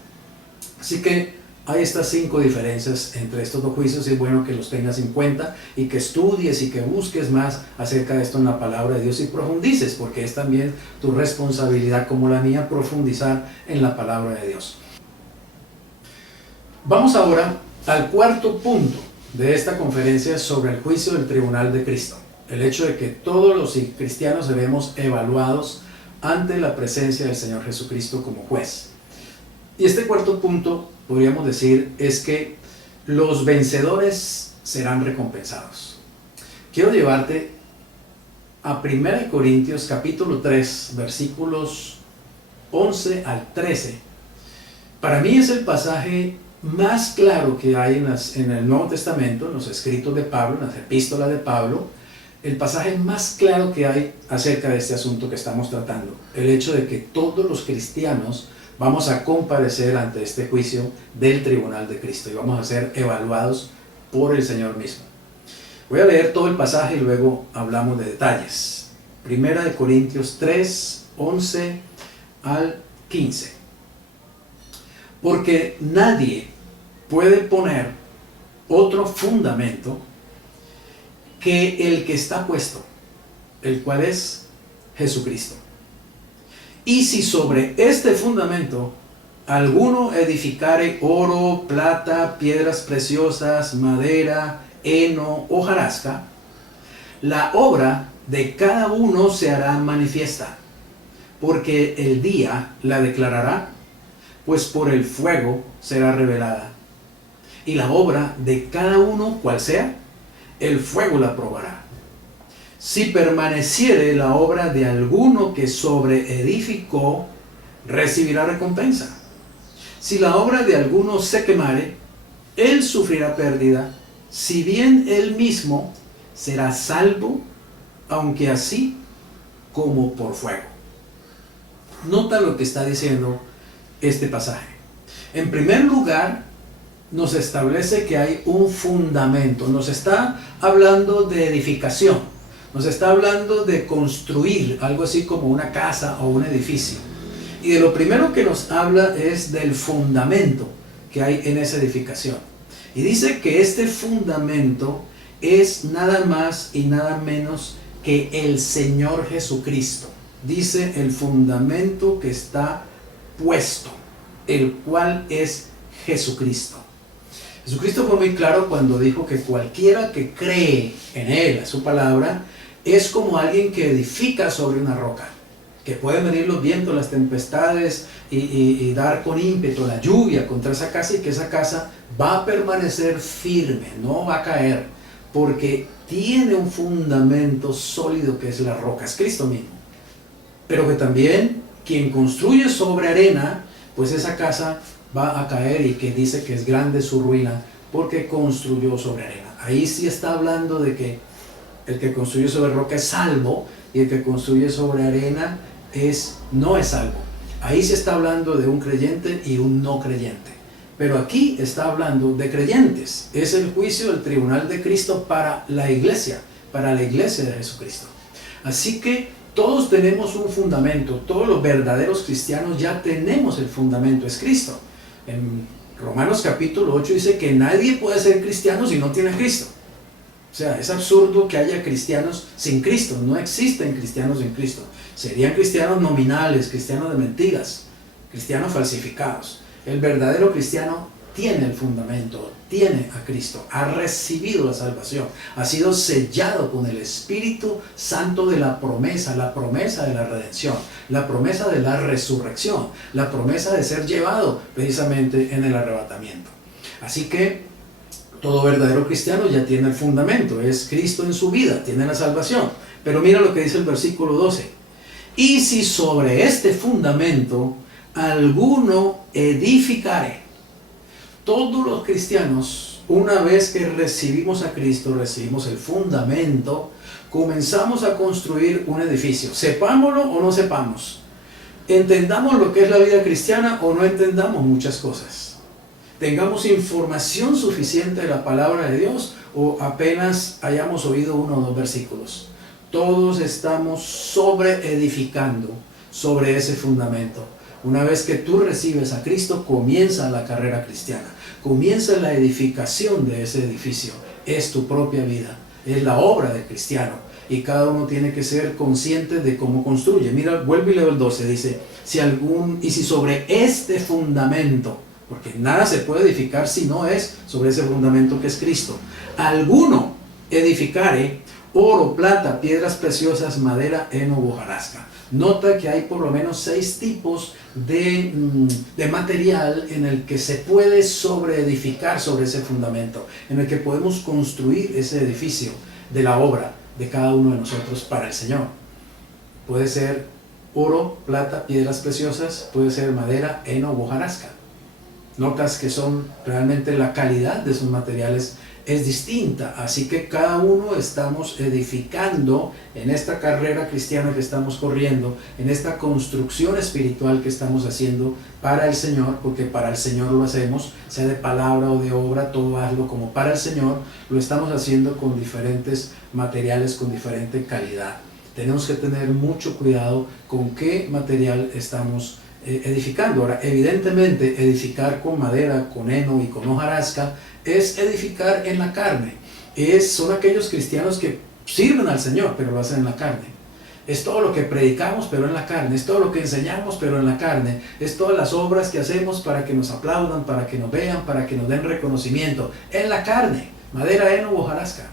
Así que hay estas 5 diferencias entre estos dos juicios y es bueno que los tengas en cuenta y que estudies y que busques más acerca de esto en la palabra de Dios y profundices, porque es también tu responsabilidad como la mía profundizar en la palabra de Dios. Vamos ahora al cuarto punto de esta conferencia sobre el juicio del tribunal de Cristo. El hecho de que todos los cristianos seremos evaluados ante la presencia del Señor Jesucristo como juez. Y este cuarto punto, podríamos decir, es que los vencedores serán recompensados. Quiero llevarte a 1 Corintios capítulo 3, versículos 11 al 13. Para mí es el pasaje más claro que hay en el Nuevo Testamento, en los escritos de Pablo, en las epístolas de Pablo, el pasaje más claro que hay acerca de este asunto que estamos tratando. El hecho de que todos los cristianos vamos a comparecer ante este juicio del tribunal de Cristo y vamos a ser evaluados por el Señor mismo. Voy a leer todo el pasaje y luego hablamos de detalles. 1 Corintios 3, 11 al 15. Porque nadie puede poner otro fundamento que el que está puesto, el cual es Jesucristo. Y si sobre este fundamento alguno edificare oro, plata, piedras preciosas, madera, heno, hojarasca, la obra de cada uno se hará manifiesta, porque el día la declarará, pues por el fuego será revelada. Y la obra de cada uno, cual sea, el fuego la probará. Si permaneciere la obra de alguno que sobreedificó, recibirá recompensa. Si la obra de alguno se quemare, él sufrirá pérdida, si bien él mismo será salvo, aunque así como por fuego. Nota lo que está diciendo este pasaje. En primer lugar, nos establece que hay un fundamento. Nos está hablando de edificación. Nos está hablando de construir algo así como una casa o un edificio. Y de lo primero que nos habla es del fundamento que hay en esa edificación. Y dice que este fundamento es nada más y nada menos que el Señor Jesucristo. Dice el fundamento que está puesto, el cual es Jesucristo. Jesucristo fue muy claro cuando dijo que cualquiera que cree en Él, a su palabra, es como alguien que edifica sobre una roca, que pueden venir los vientos, las tempestades y dar con ímpetu la lluvia contra esa casa, y que esa casa va a permanecer firme, no va a caer, porque tiene un fundamento sólido que es la roca, es Cristo mismo. Pero que también quien construye sobre arena, pues esa casa va a caer, y que dice que es grande su ruina porque construyó sobre arena. Ahí sí está hablando de que el que construye sobre roca es salvo, y el que construye sobre arena no es salvo. Ahí se está hablando de un creyente y un no creyente. Pero aquí está hablando de creyentes. Es el juicio del tribunal de Cristo para la iglesia de Jesucristo. Así que todos tenemos un fundamento. Todos los verdaderos cristianos ya tenemos el fundamento, es Cristo. En Romanos capítulo 8 dice que nadie puede ser cristiano si no tiene a Cristo. O sea, es absurdo que haya cristianos sin Cristo. No existen cristianos sin Cristo. Serían cristianos nominales, cristianos de mentiras, cristianos falsificados. El verdadero cristiano tiene el fundamento, tiene a Cristo, ha recibido la salvación, ha sido sellado con el Espíritu Santo de la promesa de la redención, la promesa de la resurrección, la promesa de ser llevado precisamente en el arrebatamiento. Así que todo verdadero cristiano ya tiene el fundamento, es Cristo en su vida, tiene la salvación. Pero mira lo que dice el versículo 12. Y si sobre este fundamento alguno edificare. Todos los cristianos, una vez que recibimos a Cristo, recibimos el fundamento, comenzamos a construir un edificio. Sepámoslo o no sepamos. Entendamos lo que es la vida cristiana o no entendamos muchas cosas. Tengamos información suficiente de la palabra de Dios o apenas hayamos oído uno o dos versículos. Todos estamos edificando sobre ese fundamento. Una vez que tú recibes a Cristo, comienza la carrera cristiana, comienza la edificación de ese edificio. Es tu propia vida, es la obra del cristiano, y cada uno tiene que ser consciente de cómo construye. Mira, vuelve y leo el 12, dice, si sobre este fundamento, porque nada se puede edificar si no es sobre ese fundamento que es Cristo, alguno edificare oro, plata, piedras preciosas, madera, heno, hojarasca. Nota que hay por lo menos 6 tipos de material en el que se puede sobreedificar sobre ese fundamento, en el que podemos construir ese edificio de la obra de cada uno de nosotros para el Señor. Puede ser oro, plata, piedras preciosas, puede ser madera, heno o hojarasca. Notas que son realmente la calidad de esos materiales es distinta, así que cada uno estamos edificando en esta carrera cristiana que estamos corriendo, en esta construcción espiritual que estamos haciendo para el Señor, porque para el Señor lo hacemos, sea de palabra o de obra, todo hazlo como para el Señor, lo estamos haciendo con diferentes materiales, con diferente calidad. Tenemos que tener mucho cuidado con qué material estamos edificando. Ahora, evidentemente, edificar con madera, con heno y con hojarasca es edificar en la carne. Son aquellos cristianos que sirven al Señor, pero lo hacen en la carne. Es todo lo que predicamos, pero en la carne. Es todo lo que enseñamos, pero en la carne. Es todas las obras que hacemos para que nos aplaudan, para que nos vean, para que nos den reconocimiento. En la carne. Madera, heno o hojarasca.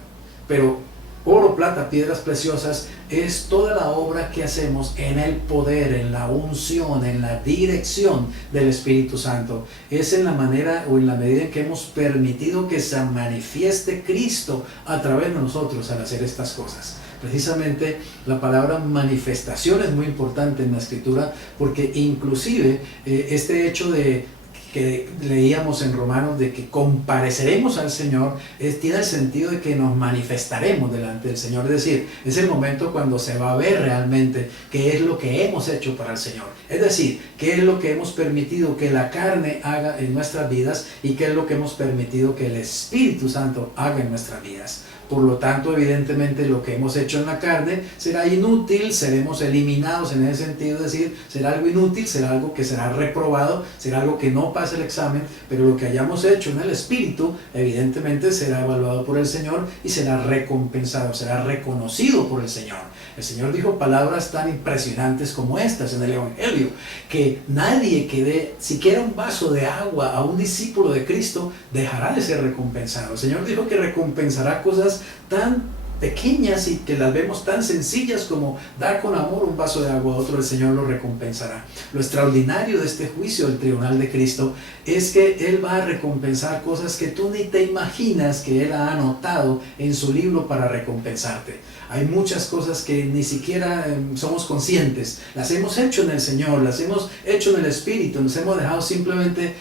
Pero oro, plata, piedras preciosas es toda la obra que hacemos en el poder, en la unción, en la dirección del Espíritu Santo. Es en la manera o en la medida en que hemos permitido que se manifieste Cristo a través de nosotros al hacer estas cosas. Precisamente la palabra manifestación es muy importante en la Escritura, porque inclusive este hecho de que leíamos en Romanos de que compareceremos al Señor, tiene el sentido de que nos manifestaremos delante del Señor. Es decir, es el momento cuando se va a ver realmente qué es lo que hemos hecho para el Señor. Es decir, qué es lo que hemos permitido que la carne haga en nuestras vidas y qué es lo que hemos permitido que el Espíritu Santo haga en nuestras vidas. Por lo tanto, evidentemente, lo que hemos hecho en la carne será inútil, seremos eliminados en ese sentido, es decir, será algo inútil, será algo que será reprobado, será algo que no pase el examen, pero lo que hayamos hecho en el Espíritu, evidentemente, será evaluado por el Señor y será recompensado, será reconocido por el Señor. El Señor dijo palabras tan impresionantes como estas en el Evangelio, que nadie que dé siquiera un vaso de agua a un discípulo de Cristo dejará de ser recompensado. El Señor dijo que recompensará cosas tan pequeñas y que las vemos tan sencillas como dar con amor un vaso de agua a otro. El Señor lo recompensará. Lo extraordinario de este juicio del tribunal de Cristo es que Él va a recompensar cosas que tú ni te imaginas que Él ha anotado en su libro para recompensarte. Hay muchas cosas que ni siquiera somos conscientes. Las hemos hecho en el Señor, las hemos hecho en el Espíritu, nos hemos dejado simplemente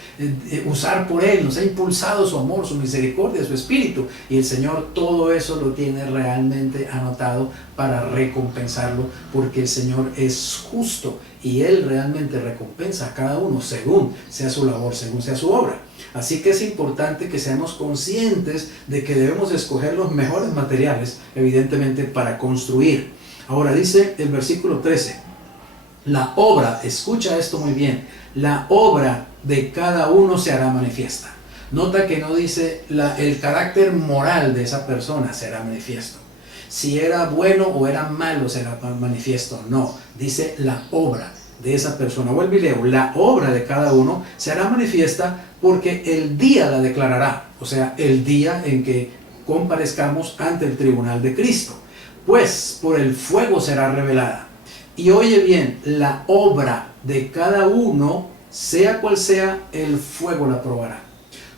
usar por Él, nos ha impulsado su amor, su misericordia, su Espíritu. Y el Señor todo eso lo tiene realmente anotado para recompensarlo, porque el Señor es justo y Él realmente recompensa a cada uno según sea su labor, según sea su obra. Así que es importante que seamos conscientes de que debemos escoger los mejores materiales, evidentemente, para construir. Ahora dice el versículo 13, la obra, escucha esto muy bien, la obra de cada uno se hará manifiesta. Nota que no dice el carácter moral de esa persona será manifiesto. Si era bueno o era malo será manifiesto. No, dice la obra de esa persona. Vuelve y leo, la obra de cada uno se hará manifiesta porque el día la declarará. O sea, el día en que comparezcamos ante el tribunal de Cristo. Pues por el fuego será revelada. Y oye bien, la obra de cada uno, sea cual sea, el fuego la probará.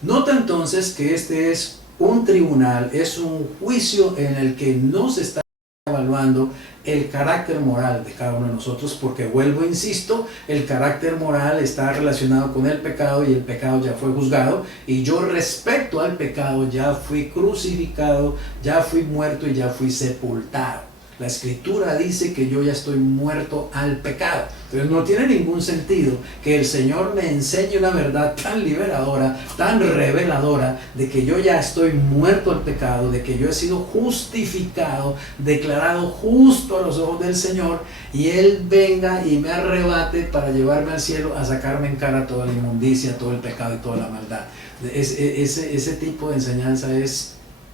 Nota entonces que este es un tribunal, es un juicio en el que no se está evaluando el carácter moral de cada uno de nosotros, porque vuelvo e insisto, el carácter moral está relacionado con el pecado y el pecado ya fue juzgado, y yo respecto al pecado ya fui crucificado, ya fui muerto y ya fui sepultado. La Escritura dice que yo ya estoy muerto al pecado. Entonces no tiene ningún sentido que el Señor me enseñe una verdad tan liberadora, tan reveladora, de que yo ya estoy muerto al pecado, de que yo he sido justificado, declarado justo a los ojos del Señor, y Él venga y me arrebate para llevarme al cielo a sacarme en cara toda la inmundicia, todo el pecado y toda la maldad. Ese tipo de enseñanza es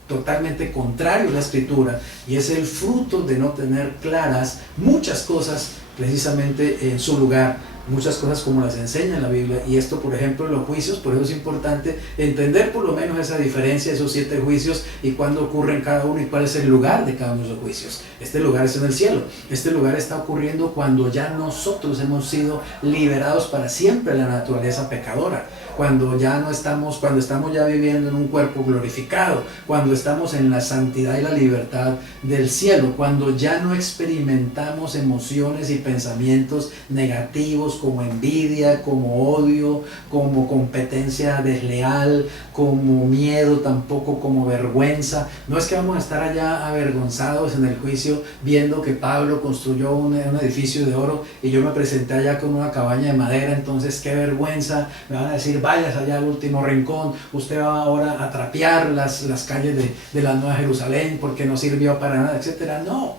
totalmente contrario a la Escritura y es el fruto de no tener claras muchas cosas precisamente en su lugar, muchas cosas como las enseña en la Biblia. Y esto, por ejemplo, en los juicios, por eso es importante entender por lo menos esa diferencia, esos 7 juicios y cuándo ocurren cada uno y cuál es el lugar de cada uno de esos juicios. Este lugar es en el cielo, este lugar está ocurriendo cuando ya nosotros hemos sido liberados para siempre de la naturaleza pecadora, cuando estamos ya viviendo en un cuerpo glorificado, cuando estamos en la santidad y la libertad del cielo, cuando ya no experimentamos emociones y pensamientos negativos como envidia, como odio, como competencia desleal, como miedo, tampoco como vergüenza. No es que vamos a estar allá avergonzados en el juicio viendo que Pablo construyó un edificio de oro y yo me presenté allá con una cabaña de madera, entonces qué vergüenza, me van a decir vayas allá al último rincón, usted va ahora a trapear las calles de la Nueva Jerusalén porque no sirvió para nada, etcétera. No,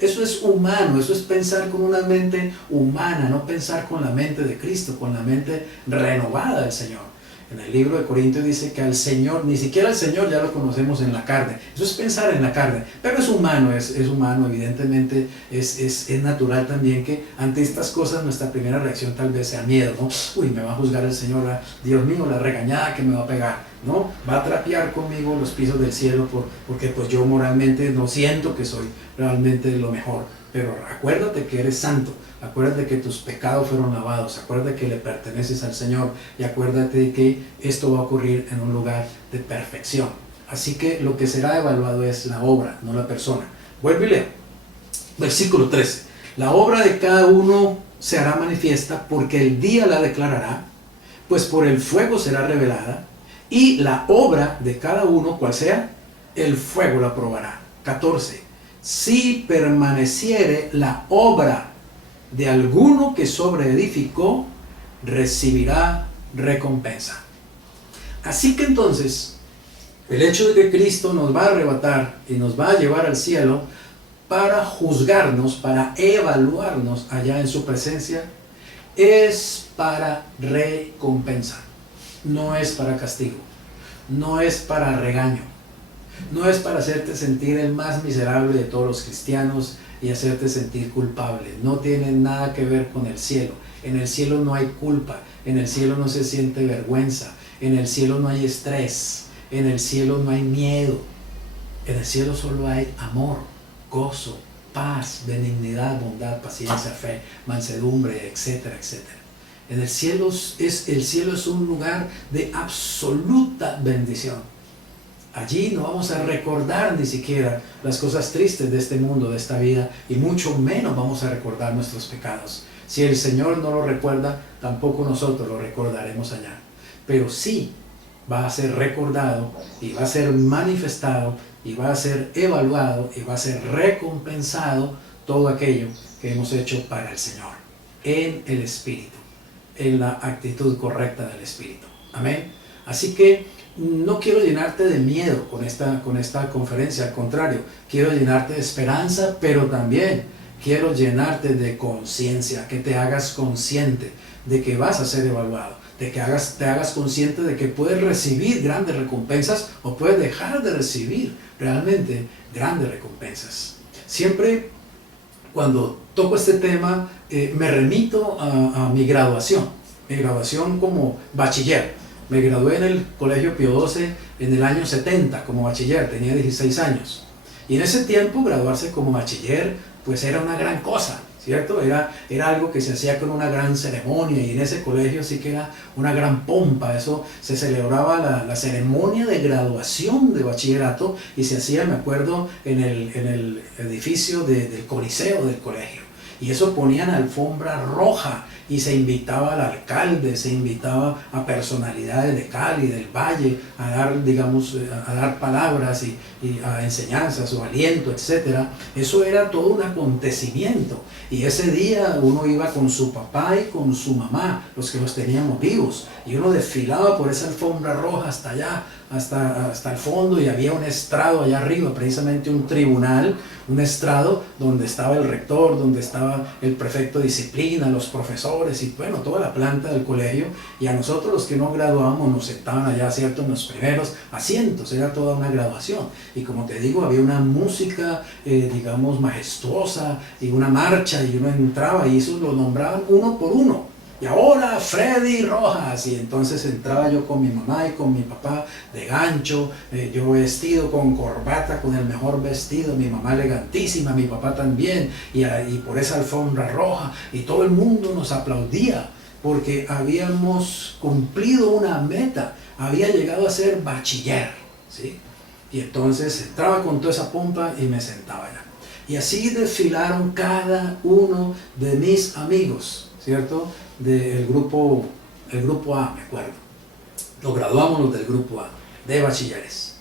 eso es humano, eso es pensar con una mente humana, no pensar con la mente de Cristo, con la mente renovada del Señor. En el libro de Corintios dice que al Señor, ni siquiera al Señor ya lo conocemos en la carne. Eso es pensar en la carne, pero es humano, es humano, evidentemente es natural también que ante estas cosas nuestra primera reacción tal vez sea miedo, ¿no? Uy, me va a juzgar el Señor, Dios mío, la regañada que me va a pegar, ¿no? Va a trapear conmigo los pisos del cielo porque pues yo moralmente no siento que soy realmente lo mejor. Pero acuérdate que eres santo, acuérdate que tus pecados fueron lavados, acuérdate que le perteneces al Señor y acuérdate que esto va a ocurrir en un lugar de perfección. Así que lo que será evaluado es la obra, no la persona. Vuelvo y leo. Versículo 13. La obra de cada uno se hará manifiesta porque el día la declarará, pues por el fuego será revelada, y la obra de cada uno, cual sea, el fuego la probará. 14. Si permaneciere la obra de alguno que sobreedificó, recibirá recompensa. Así que entonces, el hecho de que Cristo nos va a arrebatar y nos va a llevar al cielo para juzgarnos, para evaluarnos allá en su presencia, es para recompensa, no es para castigo, no es para regaño. No es para hacerte sentir el más miserable de todos los cristianos y hacerte sentir culpable. No tiene nada que ver con el cielo. En el cielo no hay culpa. En el cielo no se siente vergüenza. En el cielo no hay estrés. En el cielo no hay miedo. En el cielo solo hay amor, gozo, paz, benignidad, bondad, paciencia, fe, mansedumbre, etcétera, etcétera. En el cielo el cielo es un lugar de absoluta bendición. Allí no vamos a recordar ni siquiera las cosas tristes de este mundo, de esta vida, y mucho menos vamos a recordar nuestros pecados. Si el Señor no lo recuerda, tampoco nosotros lo recordaremos allá. Pero sí va a ser recordado y va a ser manifestado y va a ser evaluado y va a ser recompensado todo aquello que hemos hecho para el Señor, en el Espíritu, en la actitud correcta del Espíritu. Amén. Así que no quiero llenarte de miedo con esta conferencia, al contrario, quiero llenarte de esperanza, pero también quiero llenarte de conciencia, que te hagas consciente de que vas a ser evaluado, de que te hagas consciente de que puedes recibir grandes recompensas o puedes dejar de recibir realmente grandes recompensas. Siempre cuando toco este tema me remito a mi graduación como bachiller. Me gradué en el Colegio Pío XII en el año 70 como bachiller, tenía 16 años. Y en ese tiempo graduarse como bachiller pues era una gran cosa, ¿cierto? Era algo que se hacía con una gran ceremonia y en ese colegio sí que era una gran pompa. Eso se celebraba la ceremonia de graduación de bachillerato y se hacía, me acuerdo, en el edificio del Coliseo del colegio. Y eso ponían alfombra roja y se invitaba al alcalde, se invitaba a personalidades de Cali, del Valle, a dar, digamos, a dar palabras y a enseñanzas o aliento, etc. Eso era todo un acontecimiento. Y ese día uno iba con su papá y con su mamá, los que los teníamos vivos, y uno desfilaba por esa alfombra roja hasta allá, hasta el fondo, y había un estrado allá arriba, precisamente un tribunal, un estrado donde estaba el rector, donde estaba el prefecto de disciplina, los profesores y bueno, toda la planta del colegio, y a nosotros los que no graduábamos nos sentaban allá, ¿cierto?, en los primeros asientos. Era toda una graduación y como te digo, había una música digamos majestuosa y una marcha, y uno entraba y eso lo nombraban uno por uno. Y ahora Freddy Rojas, y entonces entraba yo con mi mamá y con mi papá de gancho, yo vestido con corbata, con el mejor vestido, mi mamá elegantísima, mi papá también, y por esa alfombra roja, y todo el mundo nos aplaudía, porque habíamos cumplido una meta, había llegado a ser bachiller, ¿sí? Y entonces entraba con toda esa pompa y me sentaba allá. Y así desfilaron cada uno de mis amigos, ¿cierto? Del grupo A, me acuerdo. Nos graduamos los del grupo A, de bachilleres.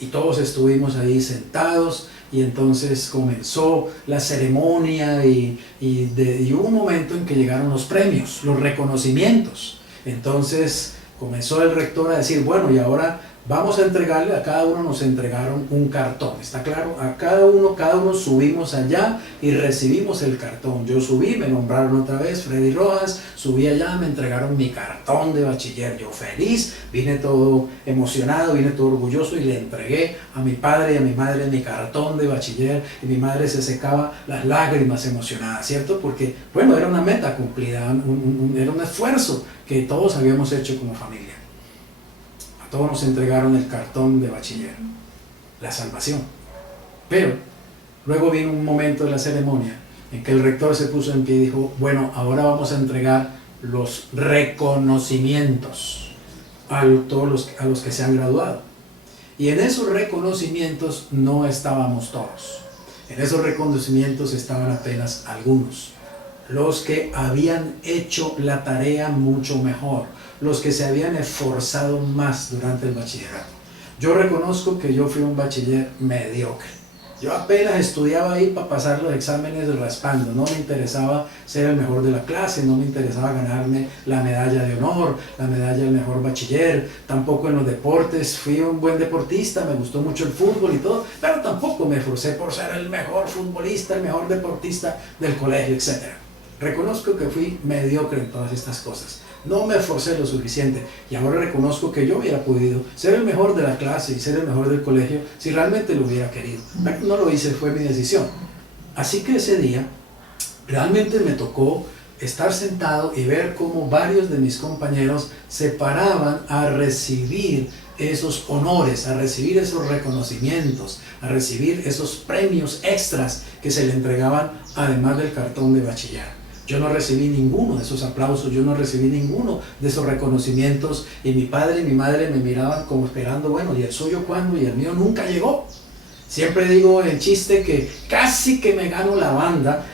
Y todos estuvimos ahí sentados, y entonces comenzó la ceremonia y hubo un momento en que llegaron los premios, los reconocimientos. Entonces comenzó el rector a decir, bueno, y ahora vamos a entregarle, a cada uno nos entregaron un cartón, ¿está claro? A cada uno subimos allá y recibimos el cartón. Yo subí, me nombraron otra vez, Freddy Rojas, subí allá, me entregaron mi cartón de bachiller. Yo feliz, vine todo emocionado, vine todo orgulloso y le entregué a mi padre y a mi madre mi cartón de bachiller, y mi madre se secaba las lágrimas emocionadas, ¿cierto? Porque, bueno, era una meta cumplida, era un esfuerzo que todos habíamos hecho como familia. A todos nos entregaron el cartón de bachiller, la salvación. Pero luego vino un momento de la ceremonia en que el rector se puso en pie y dijo, bueno, ahora vamos a entregar los reconocimientos a los que se han graduado. Y en esos reconocimientos no estábamos todos. En esos reconocimientos estaban apenas algunos. Los que habían hecho la tarea mucho mejor, los que se habían esforzado más durante el bachillerato. Yo reconozco que yo fui un bachiller mediocre. Yo apenas estudiaba ahí para pasar los exámenes raspando. No me interesaba ser el mejor de la clase, no me interesaba ganarme la medalla de honor, la medalla del mejor bachiller. Tampoco en los deportes fui un buen deportista, me gustó mucho el fútbol y todo, pero tampoco me esforcé por ser el mejor futbolista, el mejor deportista del colegio, etc. Reconozco que fui mediocre en todas estas cosas. No me esforcé lo suficiente y ahora reconozco que yo hubiera podido ser el mejor de la clase y ser el mejor del colegio si realmente lo hubiera querido. Pero no lo hice, fue mi decisión. Así que ese día realmente me tocó estar sentado y ver cómo varios de mis compañeros se paraban a recibir esos honores, a recibir esos reconocimientos, a recibir esos premios extras que se le entregaban además del cartón de bachiller. Yo no recibí ninguno de esos aplausos, yo no recibí ninguno de esos reconocimientos, y mi padre y mi madre me miraban como esperando, bueno, ¿y el suyo cuándo? Y el mío nunca llegó. Siempre digo en chiste que casi que me gano la banda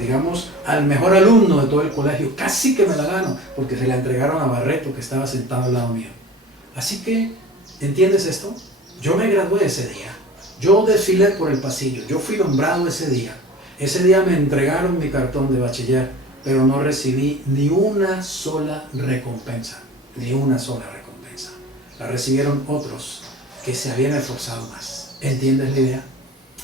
digamos, al mejor alumno de todo el colegio, casi que me la gano, porque se la entregaron a Barreto, que estaba sentado al lado mío. Así que, ¿entiendes esto? Yo me gradué ese día, yo desfilé por el pasillo, yo fui nombrado ese día. Ese día me entregaron mi cartón de bachiller, pero no recibí ni una sola recompensa, ni una sola recompensa. La recibieron otros que se habían esforzado más. ¿Entiendes la idea?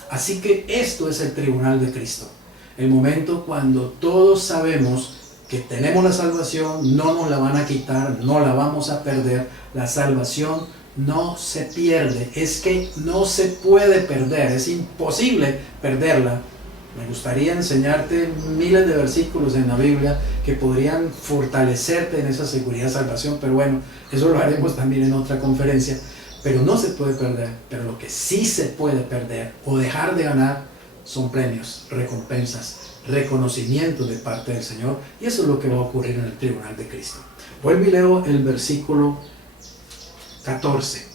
Así que esto es el tribunal de Cristo. El momento cuando todos sabemos que tenemos la salvación, no nos la van a quitar, no la vamos a perder. La salvación no se pierde, es que no se puede perder, es imposible perderla. Me gustaría enseñarte miles de versículos en la Biblia que podrían fortalecerte en esa seguridad de salvación, pero bueno, eso lo haremos también en otra conferencia. Pero no se puede perder, pero lo que sí se puede perder o dejar de ganar son premios, recompensas, reconocimientos de parte del Señor, y eso es lo que va a ocurrir en el tribunal de Cristo. Vuelvo y leo el versículo 14.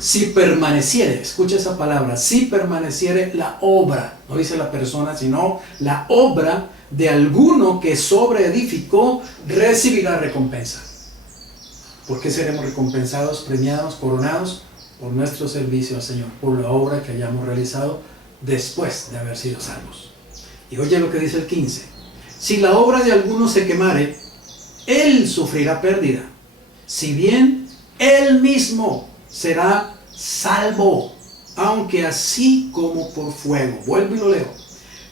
Si permaneciere, escucha esa palabra, si permaneciere la obra, no dice la persona, sino la obra de alguno que sobreedificó, recibirá recompensa. ¿Por qué seremos recompensados, premiados, coronados? Por nuestro servicio al Señor, por la obra que hayamos realizado después de haber sido salvos. Y oye lo que dice el 15. Si la obra de alguno se quemare, él sufrirá pérdida, si bien él mismo será salvo, aunque así como por fuego. Vuelvo y lo leo.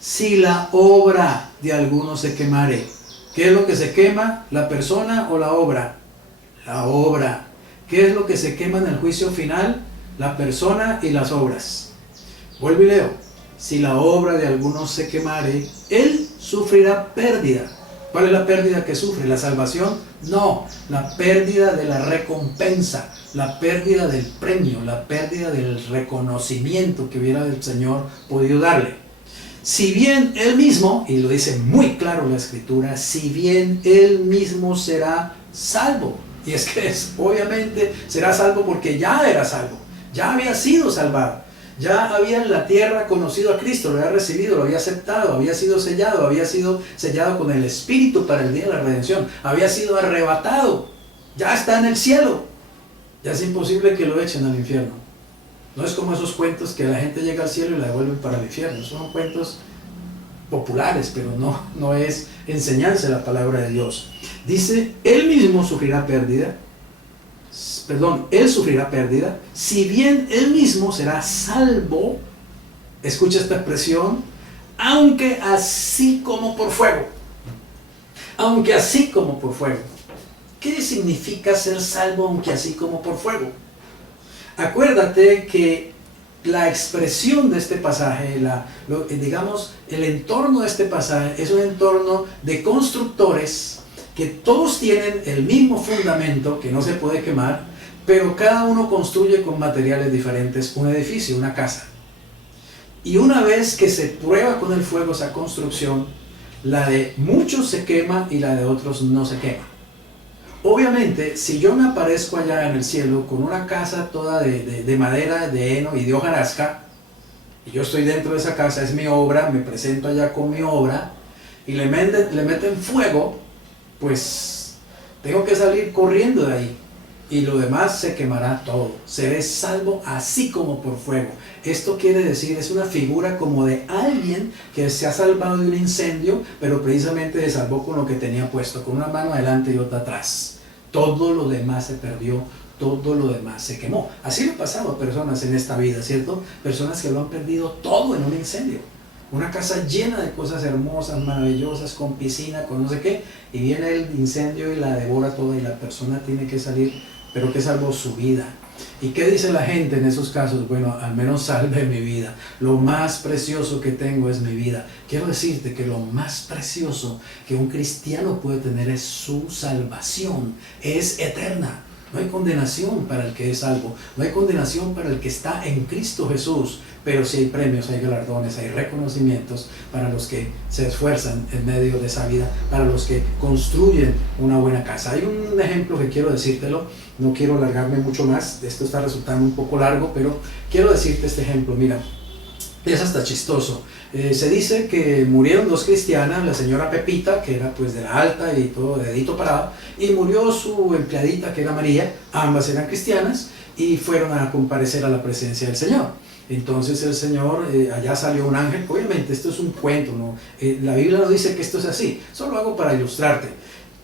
Si la obra de alguno se quemare, ¿qué es lo que se quema? ¿La persona o la obra? La obra. ¿Qué es lo que se quema en el juicio final? La persona y las obras. Vuelvo y leo. Si la obra de alguno se quemare, él sufrirá pérdida. ¿Cuál es la pérdida que sufre? ¿La salvación? No, la pérdida de la recompensa, la pérdida del premio, la pérdida del reconocimiento que hubiera el Señor podido darle. Si bien él mismo, y lo dice muy claro la Escritura, si bien él mismo será salvo. Y es que obviamente será salvo porque ya era salvo, ya había sido salvado. Ya había en la tierra conocido a Cristo, lo había recibido, lo había aceptado, había sido sellado con el Espíritu para el día de la redención, había sido arrebatado, ya está en el cielo. Ya es imposible que lo echen al infierno. No es como esos cuentos que la gente llega al cielo y la devuelven para el infierno. Son cuentos populares, pero no es enseñanza de la palabra de Dios. Dice, él mismo sufrirá pérdida, él sufrirá pérdida, si bien él mismo será salvo, escucha esta expresión, aunque así como por fuego. Aunque así como por fuego. ¿Qué significa ser salvo aunque así como por fuego? Acuérdate que la expresión de este pasaje, digamos, el entorno de este pasaje es un entorno de constructores que todos tienen el mismo fundamento, que no se puede quemar, pero cada uno construye con materiales diferentes un edificio, una casa. Y una vez que se prueba con el fuego esa construcción, la de muchos se quema y la de otros no se quema. Obviamente, si yo me aparezco allá en el cielo con una casa toda de madera, de heno y de hojarasca, y yo estoy dentro de esa casa, es mi obra, me presento allá con mi obra, y le meten fuego, pues tengo que salir corriendo de ahí. Y lo demás se quemará todo. Seré salvo así como por fuego. Esto quiere decir, es una figura como de alguien que se ha salvado de un incendio, pero precisamente se salvó con lo que tenía puesto, con una mano adelante y otra atrás. Todo lo demás se perdió, todo lo demás se quemó. Así le ha pasado a personas en esta vida, ¿cierto? Personas que lo han perdido todo en un incendio. Una casa llena de cosas hermosas, maravillosas, con piscina, con no sé qué, y viene el incendio y la devora toda y la persona tiene que salir, pero que salvó su vida. ¿Y qué dice la gente en esos casos? Bueno, al menos salve mi vida. Lo más precioso que tengo es mi vida. Quiero decirte que lo más precioso que un cristiano puede tener es su salvación. Es eterna. No hay condenación para el que es salvo. No hay condenación para el que está en Cristo Jesús. Pero sí hay premios, hay galardones, hay reconocimientos para los que se esfuerzan en medio de esa vida, para los que construyen una buena casa. Hay un ejemplo que quiero decírtelo, no quiero alargarme mucho más, esto está resultando un poco largo, pero quiero decirte este ejemplo. Mira, es hasta chistoso. Se dice que murieron dos cristianas, la señora Pepita, que era pues de la alta y todo de dedito parado, y murió su empleadita, que era María. Ambas eran cristianas y fueron a comparecer a la presencia del Señor. Entonces el Señor, allá salió un ángel. Obviamente esto es un cuento, ¿no? La Biblia no dice que esto es así, solo hago para ilustrarte.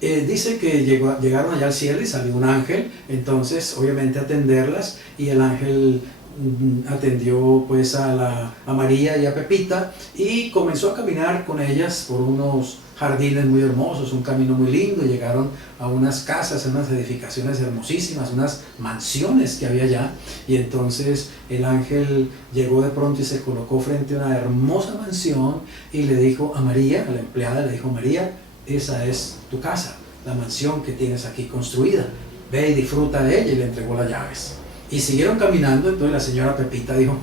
Dice que llegaron allá al cielo y salió un ángel, entonces obviamente a atenderlas, y el ángel atendió pues a María y a Pepita y comenzó a caminar con ellas por unos jardines muy hermosos, un camino muy lindo. Llegaron a unas casas, a unas edificaciones hermosísimas, unas mansiones que había allá, y entonces el ángel llegó de pronto y se colocó frente a una hermosa mansión y le dijo a María, a la empleada, le dijo: María, esa es tu casa, la mansión que tienes aquí construida, ve y disfruta de ella, y le entregó las llaves. Y siguieron caminando. Entonces la señora Pepita dijo: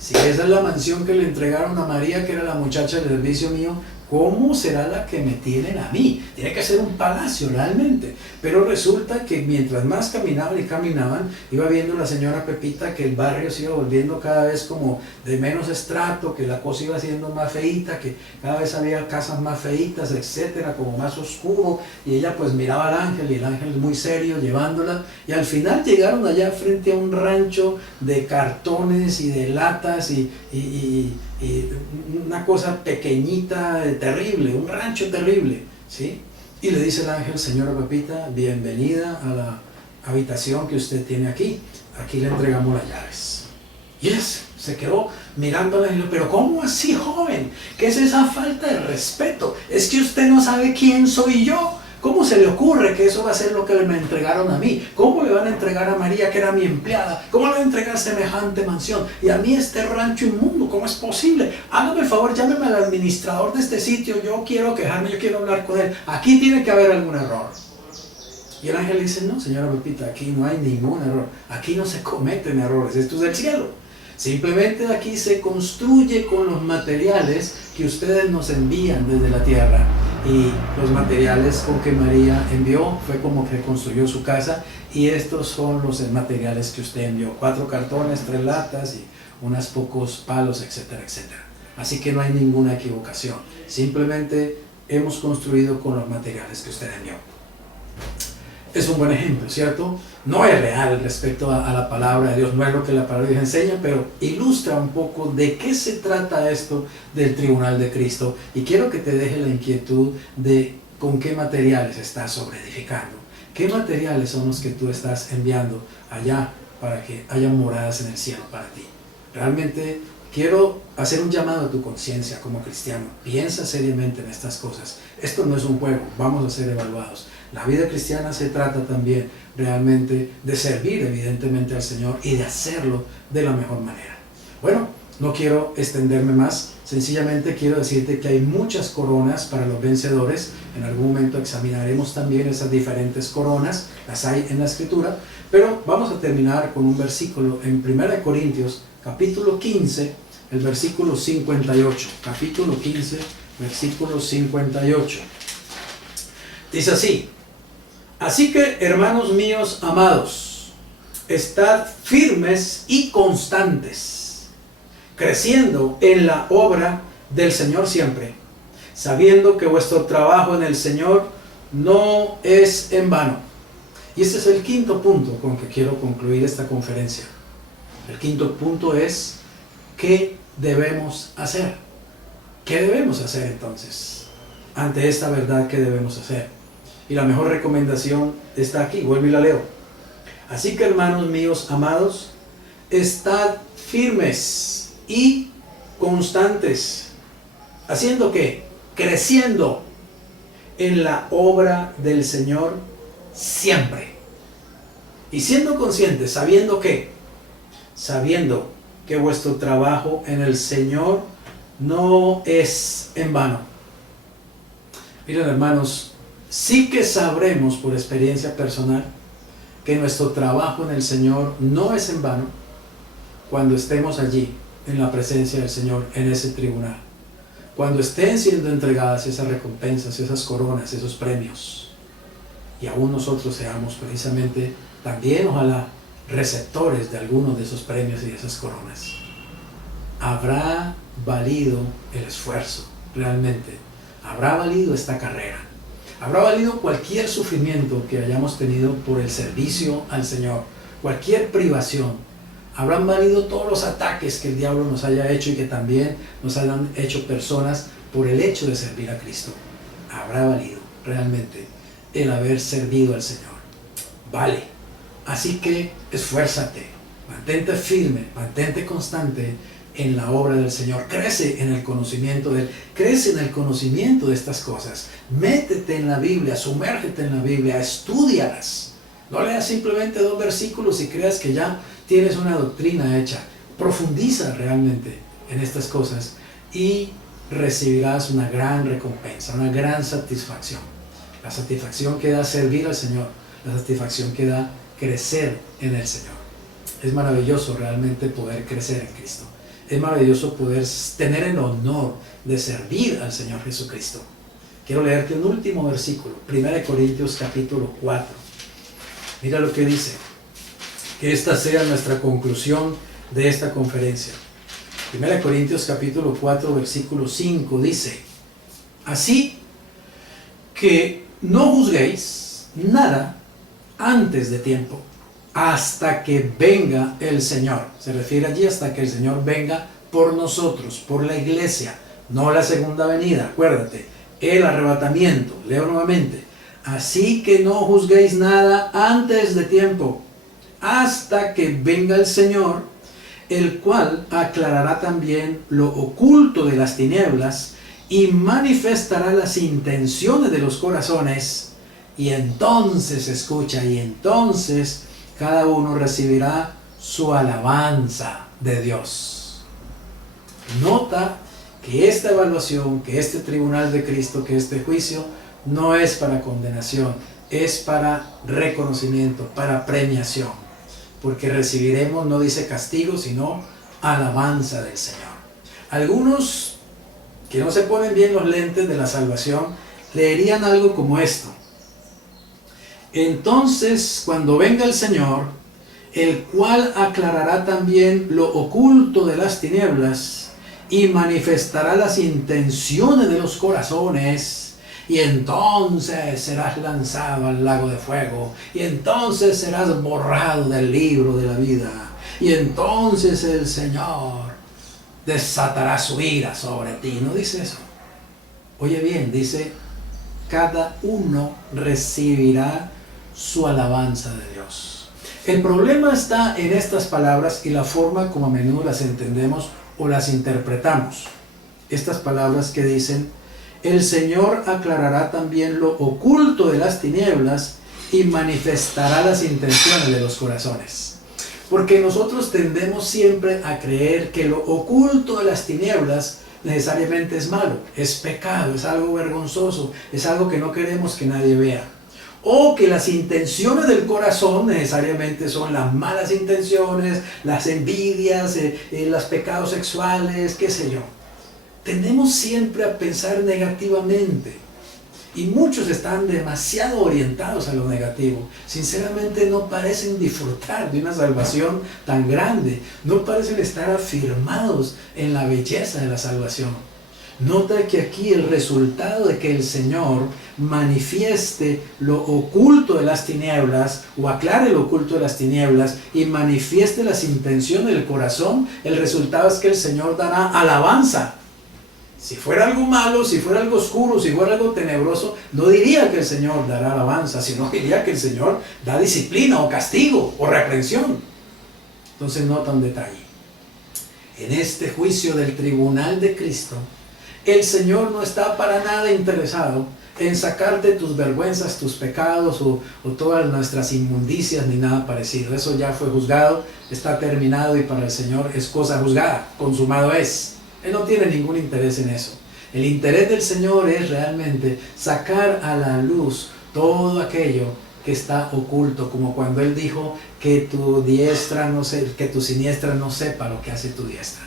si esa es la mansión que le entregaron a María, que era la muchacha del servicio mío, ¿cómo será la que me tienen a mí? Tiene que ser un palacio realmente. Pero resulta que mientras más caminaban y caminaban, iba viendo la señora Pepita que el barrio se iba volviendo cada vez como de menos estrato, que la cosa iba siendo más feíta, que cada vez había casas más feitas, etcétera, como más oscuro. Y ella pues miraba al ángel, y el ángel muy serio llevándola, y al final llegaron allá frente a un rancho de cartones y de latas y una cosa pequeñita, terrible, un rancho terrible, ¿sí? Y le dice el ángel: señora Pepita, bienvenida a la habitación que usted tiene aquí le entregamos las llaves. Y él se quedó mirándola y le dijo: pero ¿cómo así, joven? ¿Qué es esa falta de respeto? Es que usted no sabe quién soy yo. ¿Cómo se le ocurre que eso va a ser lo que me entregaron a mí? ¿Cómo le van a entregar a María, que era mi empleada? ¿Cómo le van a entregar semejante mansión? Y a mí este rancho inmundo, ¿cómo es posible? Hágame el favor, llámeme al administrador de este sitio, yo quiero quejarme, yo quiero hablar con él. Aquí tiene que haber algún error. Y el ángel dice: no, señora Pepita, aquí no hay ningún error. Aquí no se cometen errores, esto es del cielo. Simplemente aquí se construye con los materiales que ustedes nos envían desde la tierra. Y los materiales con que María envió fue como que construyó su casa, y estos son los materiales que usted envió: 4 cartones, 3 latas y unos pocos palos, etcétera, etcétera. Así que no hay ninguna equivocación, simplemente hemos construido con los materiales que usted envió. Es un buen ejemplo, ¿cierto? No es real respecto a la palabra de Dios, no es lo que la palabra de Dios enseña, pero ilustra un poco de qué se trata esto del tribunal de Cristo. Y quiero que te deje la inquietud de con qué materiales estás sobreedificando, ¿Qué materiales son los que tú estás enviando allá para que haya moradas en el cielo para ti? Realmente quiero hacer un llamado a tu conciencia como cristiano. Piensa seriamente en estas cosas. Esto no es un juego, vamos a ser evaluados. La vida cristiana se trata también realmente de servir evidentemente al Señor y de hacerlo de la mejor manera. Bueno, no quiero extenderme más, sencillamente quiero decirte que hay muchas coronas para los vencedores. En algún momento examinaremos también esas diferentes coronas, las hay en la Escritura, pero vamos a terminar con un versículo en 1 Corintios, capítulo 15, el versículo 58. Capítulo 15, versículo 58. Dice así: así que, hermanos míos amados, estad firmes y constantes, creciendo en la obra del Señor siempre, sabiendo que vuestro trabajo en el Señor no es en vano. Y este es el quinto punto con que quiero concluir esta conferencia. El quinto punto es: ¿qué debemos hacer? ¿Qué debemos hacer entonces? Ante esta verdad, ¿qué debemos hacer? Y la mejor recomendación está aquí, vuelvo y la leo. Así que, hermanos míos amados, estad firmes y constantes. ¿Haciendo qué? Creciendo en la obra del Señor siempre. Y siendo conscientes, sabiendo que vuestro trabajo en el Señor no es en vano. Miren, hermanos, sí que sabremos por experiencia personal que nuestro trabajo en el Señor no es en vano cuando estemos allí en la presencia del Señor, en ese tribunal. Cuando estén siendo entregadas esas recompensas, esas coronas, esos premios, y aún nosotros seamos precisamente también, ojalá, receptores de algunos de esos premios y de esas coronas. ¿Habrá valido el esfuerzo realmente? ¿Habrá valido esta carrera? ¿Habrá valido cualquier sufrimiento que hayamos tenido por el servicio al Señor? Cualquier privación. ¿Habrán valido todos los ataques que el diablo nos haya hecho y que también nos hayan hecho personas por el hecho de servir a Cristo? ¿Habrá valido realmente el haber servido al Señor? Vale. Así que esfuérzate, mantente firme, mantente constante en la obra del Señor. Crece en el conocimiento de Él, crece en el conocimiento de estas cosas. Métete en la Biblia, sumérgete en la Biblia, estúdialas. No leas simplemente 2 versículos y creas que ya tienes una doctrina hecha. Profundiza realmente en estas cosas y recibirás una gran recompensa, una gran satisfacción. La satisfacción que da servir al Señor, la satisfacción que da crecer en el Señor. Es maravilloso realmente poder crecer en Cristo. Es maravilloso poder tener el honor de servir al Señor Jesucristo. Quiero leerte un último versículo, 1 Corintios capítulo 4. Mira lo que dice. Que esta sea nuestra conclusión de esta conferencia. 1 Corintios capítulo 4, versículo 5 dice: así que no juzguéis nada antes de tiempo, hasta que venga el Señor. Se refiere allí hasta que el Señor venga por nosotros, por la iglesia, no la segunda venida. Acuérdate, el arrebatamiento. Leo nuevamente: así que no juzguéis nada antes de tiempo, hasta que venga el Señor, el cual aclarará también lo oculto de las tinieblas y manifestará las intenciones de los corazones. Y entonces, escucha, y entonces cada uno recibirá su alabanza de Dios. Nota que esta evaluación, que este tribunal de Cristo, que este juicio, no es para condenación, es para reconocimiento, para premiación. Porque recibiremos, no dice castigo, sino alabanza del Señor. Algunos que no se ponen bien los lentes de la salvación, leerían algo como esto: entonces, cuando venga el Señor, el cual aclarará también lo oculto de las tinieblas y manifestará las intenciones de los corazones, y entonces serás lanzado al lago de fuego, y entonces serás borrado del libro de la vida, y entonces el Señor desatará su ira sobre ti. No dice eso. Oye bien, dice: cada uno recibirá su alabanza de Dios. El problema está en estas palabras y la forma como a menudo las entendemos o las interpretamos. Estas palabras que dicen: el Señor aclarará también lo oculto de las tinieblas y manifestará las intenciones de los corazones. Porque nosotros tendemos siempre a creer que lo oculto de las tinieblas necesariamente es malo, es pecado, es algo vergonzoso, es algo que no queremos que nadie vea. O que las intenciones del corazón necesariamente son las malas intenciones, las envidias, los pecados sexuales, qué sé yo. Tendemos siempre a pensar negativamente. Y muchos están demasiado orientados a lo negativo. Sinceramente no parecen disfrutar de una salvación tan grande. No parecen estar afirmados en la belleza de la salvación. Nota que aquí el resultado de que el Señor manifieste lo oculto de las tinieblas, o aclare lo oculto de las tinieblas, y manifieste las intenciones del corazón, el resultado es que el Señor dará alabanza. Si fuera algo malo, si fuera algo oscuro, si fuera algo tenebroso, no diría que el Señor dará alabanza, sino diría que el Señor da disciplina o castigo o reprensión. Entonces nota un detalle. En este juicio del tribunal de Cristo, el Señor no está para nada interesado en sacarte tus vergüenzas, tus pecados o todas nuestras inmundicias ni nada parecido. Eso ya fue juzgado, está terminado y para el Señor es cosa juzgada, consumado es. Él no tiene ningún interés en eso. El interés del Señor es realmente sacar a la luz todo aquello que está oculto, como cuando Él dijo que tu diestra no se, que tu siniestra no sepa lo que hace tu diestra.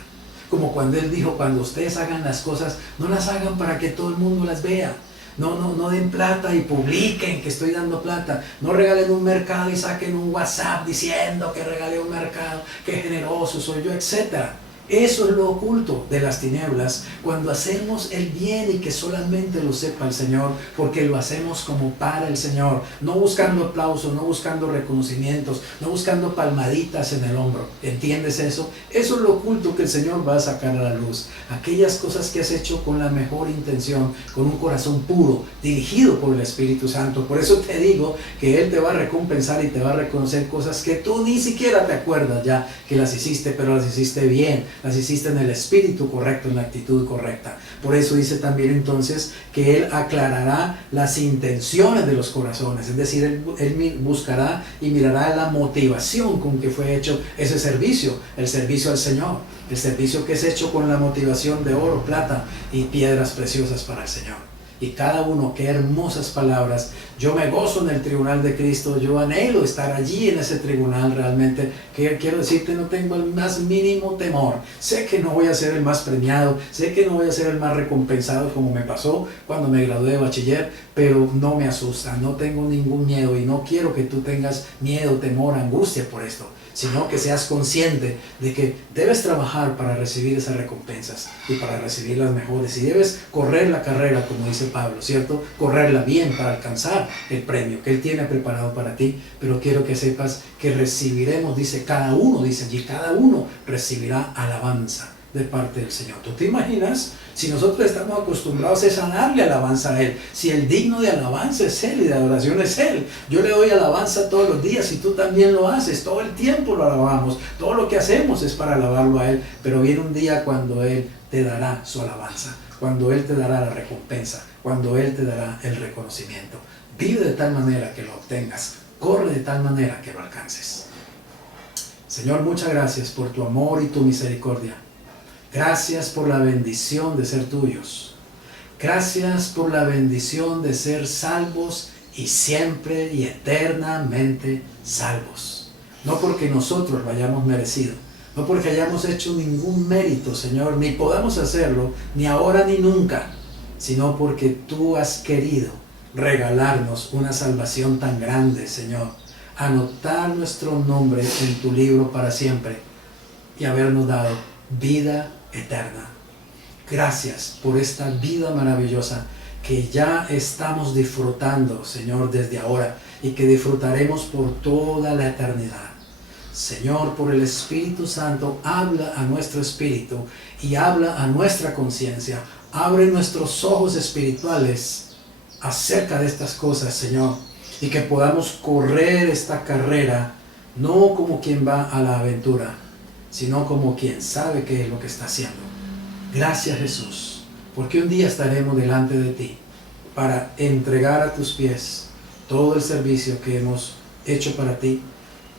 Como cuando Él dijo: cuando ustedes hagan las cosas, no las hagan para que todo el mundo las vea. No den plata y publiquen que estoy dando plata. No regalen un mercado y saquen un WhatsApp diciendo que regalé un mercado, que generoso soy yo, etc. Eso es lo oculto de las tinieblas, cuando hacemos el bien y que solamente lo sepa el Señor, porque lo hacemos como para el Señor, no buscando aplausos, no buscando reconocimientos, no buscando palmaditas en el hombro. ¿Entiendes eso? Eso es lo oculto que el Señor va a sacar a la luz. Aquellas cosas que has hecho con la mejor intención, con un corazón puro, dirigido por el Espíritu Santo. Por eso te digo que Él te va a recompensar y te va a reconocer cosas que tú ni siquiera te acuerdas ya que las hiciste, pero las hiciste bien. Las hiciste en el espíritu correcto, en la actitud correcta. Por eso dice también entonces que Él aclarará las intenciones de los corazones. Es decir, Él buscará y mirará la motivación con que fue hecho ese servicio, el servicio al Señor. El servicio que es hecho con la motivación de oro, plata y piedras preciosas para el Señor. Y cada uno, qué hermosas palabras. Yo me gozo en el tribunal de Cristo, yo anhelo estar allí en ese tribunal realmente. Quiero decirte, no tengo el más mínimo temor. Sé que no voy a ser el más premiado, sé que no voy a ser el más recompensado como me pasó cuando me gradué de bachiller, pero no me asusta, no tengo ningún miedo y no quiero que tú tengas miedo, temor, angustia por esto, sino que seas consciente de que debes trabajar para recibir esas recompensas y para recibir las mejores, y debes correr la carrera, como dice Pablo, ¿cierto? Correrla bien para alcanzar el premio que Él tiene preparado para ti. Pero quiero que sepas que recibiremos, dice cada uno, dice allí, cada uno recibirá alabanza de parte del Señor. ¿Tú te imaginas? Si nosotros estamos acostumbrados a darle alabanza a Él, si el digno de alabanza es Él y de adoración es Él. Yo le doy alabanza todos los días y tú también lo haces, todo el tiempo lo alabamos, todo lo que hacemos es para alabarlo a Él, pero viene un día cuando Él te dará su alabanza, cuando Él te dará la recompensa, cuando Él te dará el reconocimiento. Vive de tal manera que lo obtengas, corre de tal manera que lo alcances. Señor, muchas gracias por tu amor y tu misericordia. Gracias por la bendición de ser tuyos. Gracias por la bendición de ser salvos y siempre y eternamente salvos. No porque nosotros lo hayamos merecido, no porque hayamos hecho ningún mérito, Señor, ni podamos hacerlo, ni ahora ni nunca, sino porque tú has querido regalarnos una salvación tan grande, Señor. Anotar nuestro nombre en tu libro para siempre y habernos dado vida eterna. Gracias por esta vida maravillosa que ya estamos disfrutando, Señor, desde ahora y que disfrutaremos por toda la eternidad. Señor, por el Espíritu Santo, habla a nuestro espíritu y habla a nuestra conciencia. Abre nuestros ojos espirituales acerca de estas cosas, Señor, y que podamos correr esta carrera no como quien va a la aventura, sino como quien sabe qué es lo que está haciendo. Gracias, Jesús, porque un día estaremos delante de ti para entregar a tus pies todo el servicio que hemos hecho para ti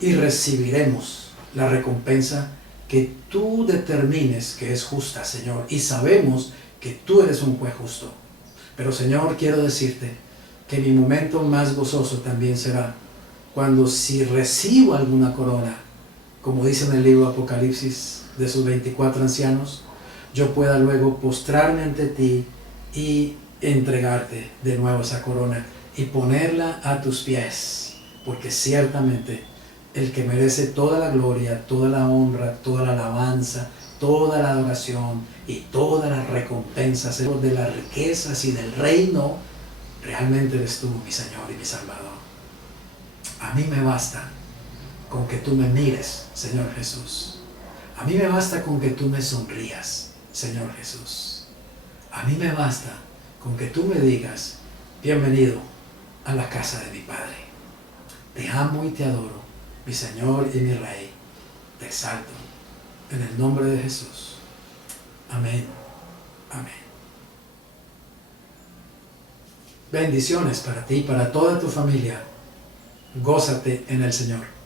y recibiremos la recompensa que tú determines que es justa, Señor, y sabemos que tú eres un juez justo. Pero, Señor, quiero decirte que mi momento más gozoso también será cuando, si recibo alguna corona, como dice en el libro de Apocalipsis, de sus 24 ancianos, yo pueda luego postrarme ante ti y entregarte de nuevo esa corona y ponerla a tus pies, porque ciertamente el que merece toda la gloria, toda la honra, toda la alabanza, toda la adoración y todas las recompensas de las riquezas y del reino, realmente eres tú, mi Señor y mi Salvador. A mí me basta con que tú me mires, Señor Jesús. A mí me basta con que tú me sonrías, Señor Jesús. A mí me basta con que tú me digas, bienvenido a la casa de mi Padre. Te amo y te adoro, mi Señor y mi Rey. Te exalto en el nombre de Jesús. Amén. Amén. Bendiciones para ti y para toda tu familia. Gózate en el Señor.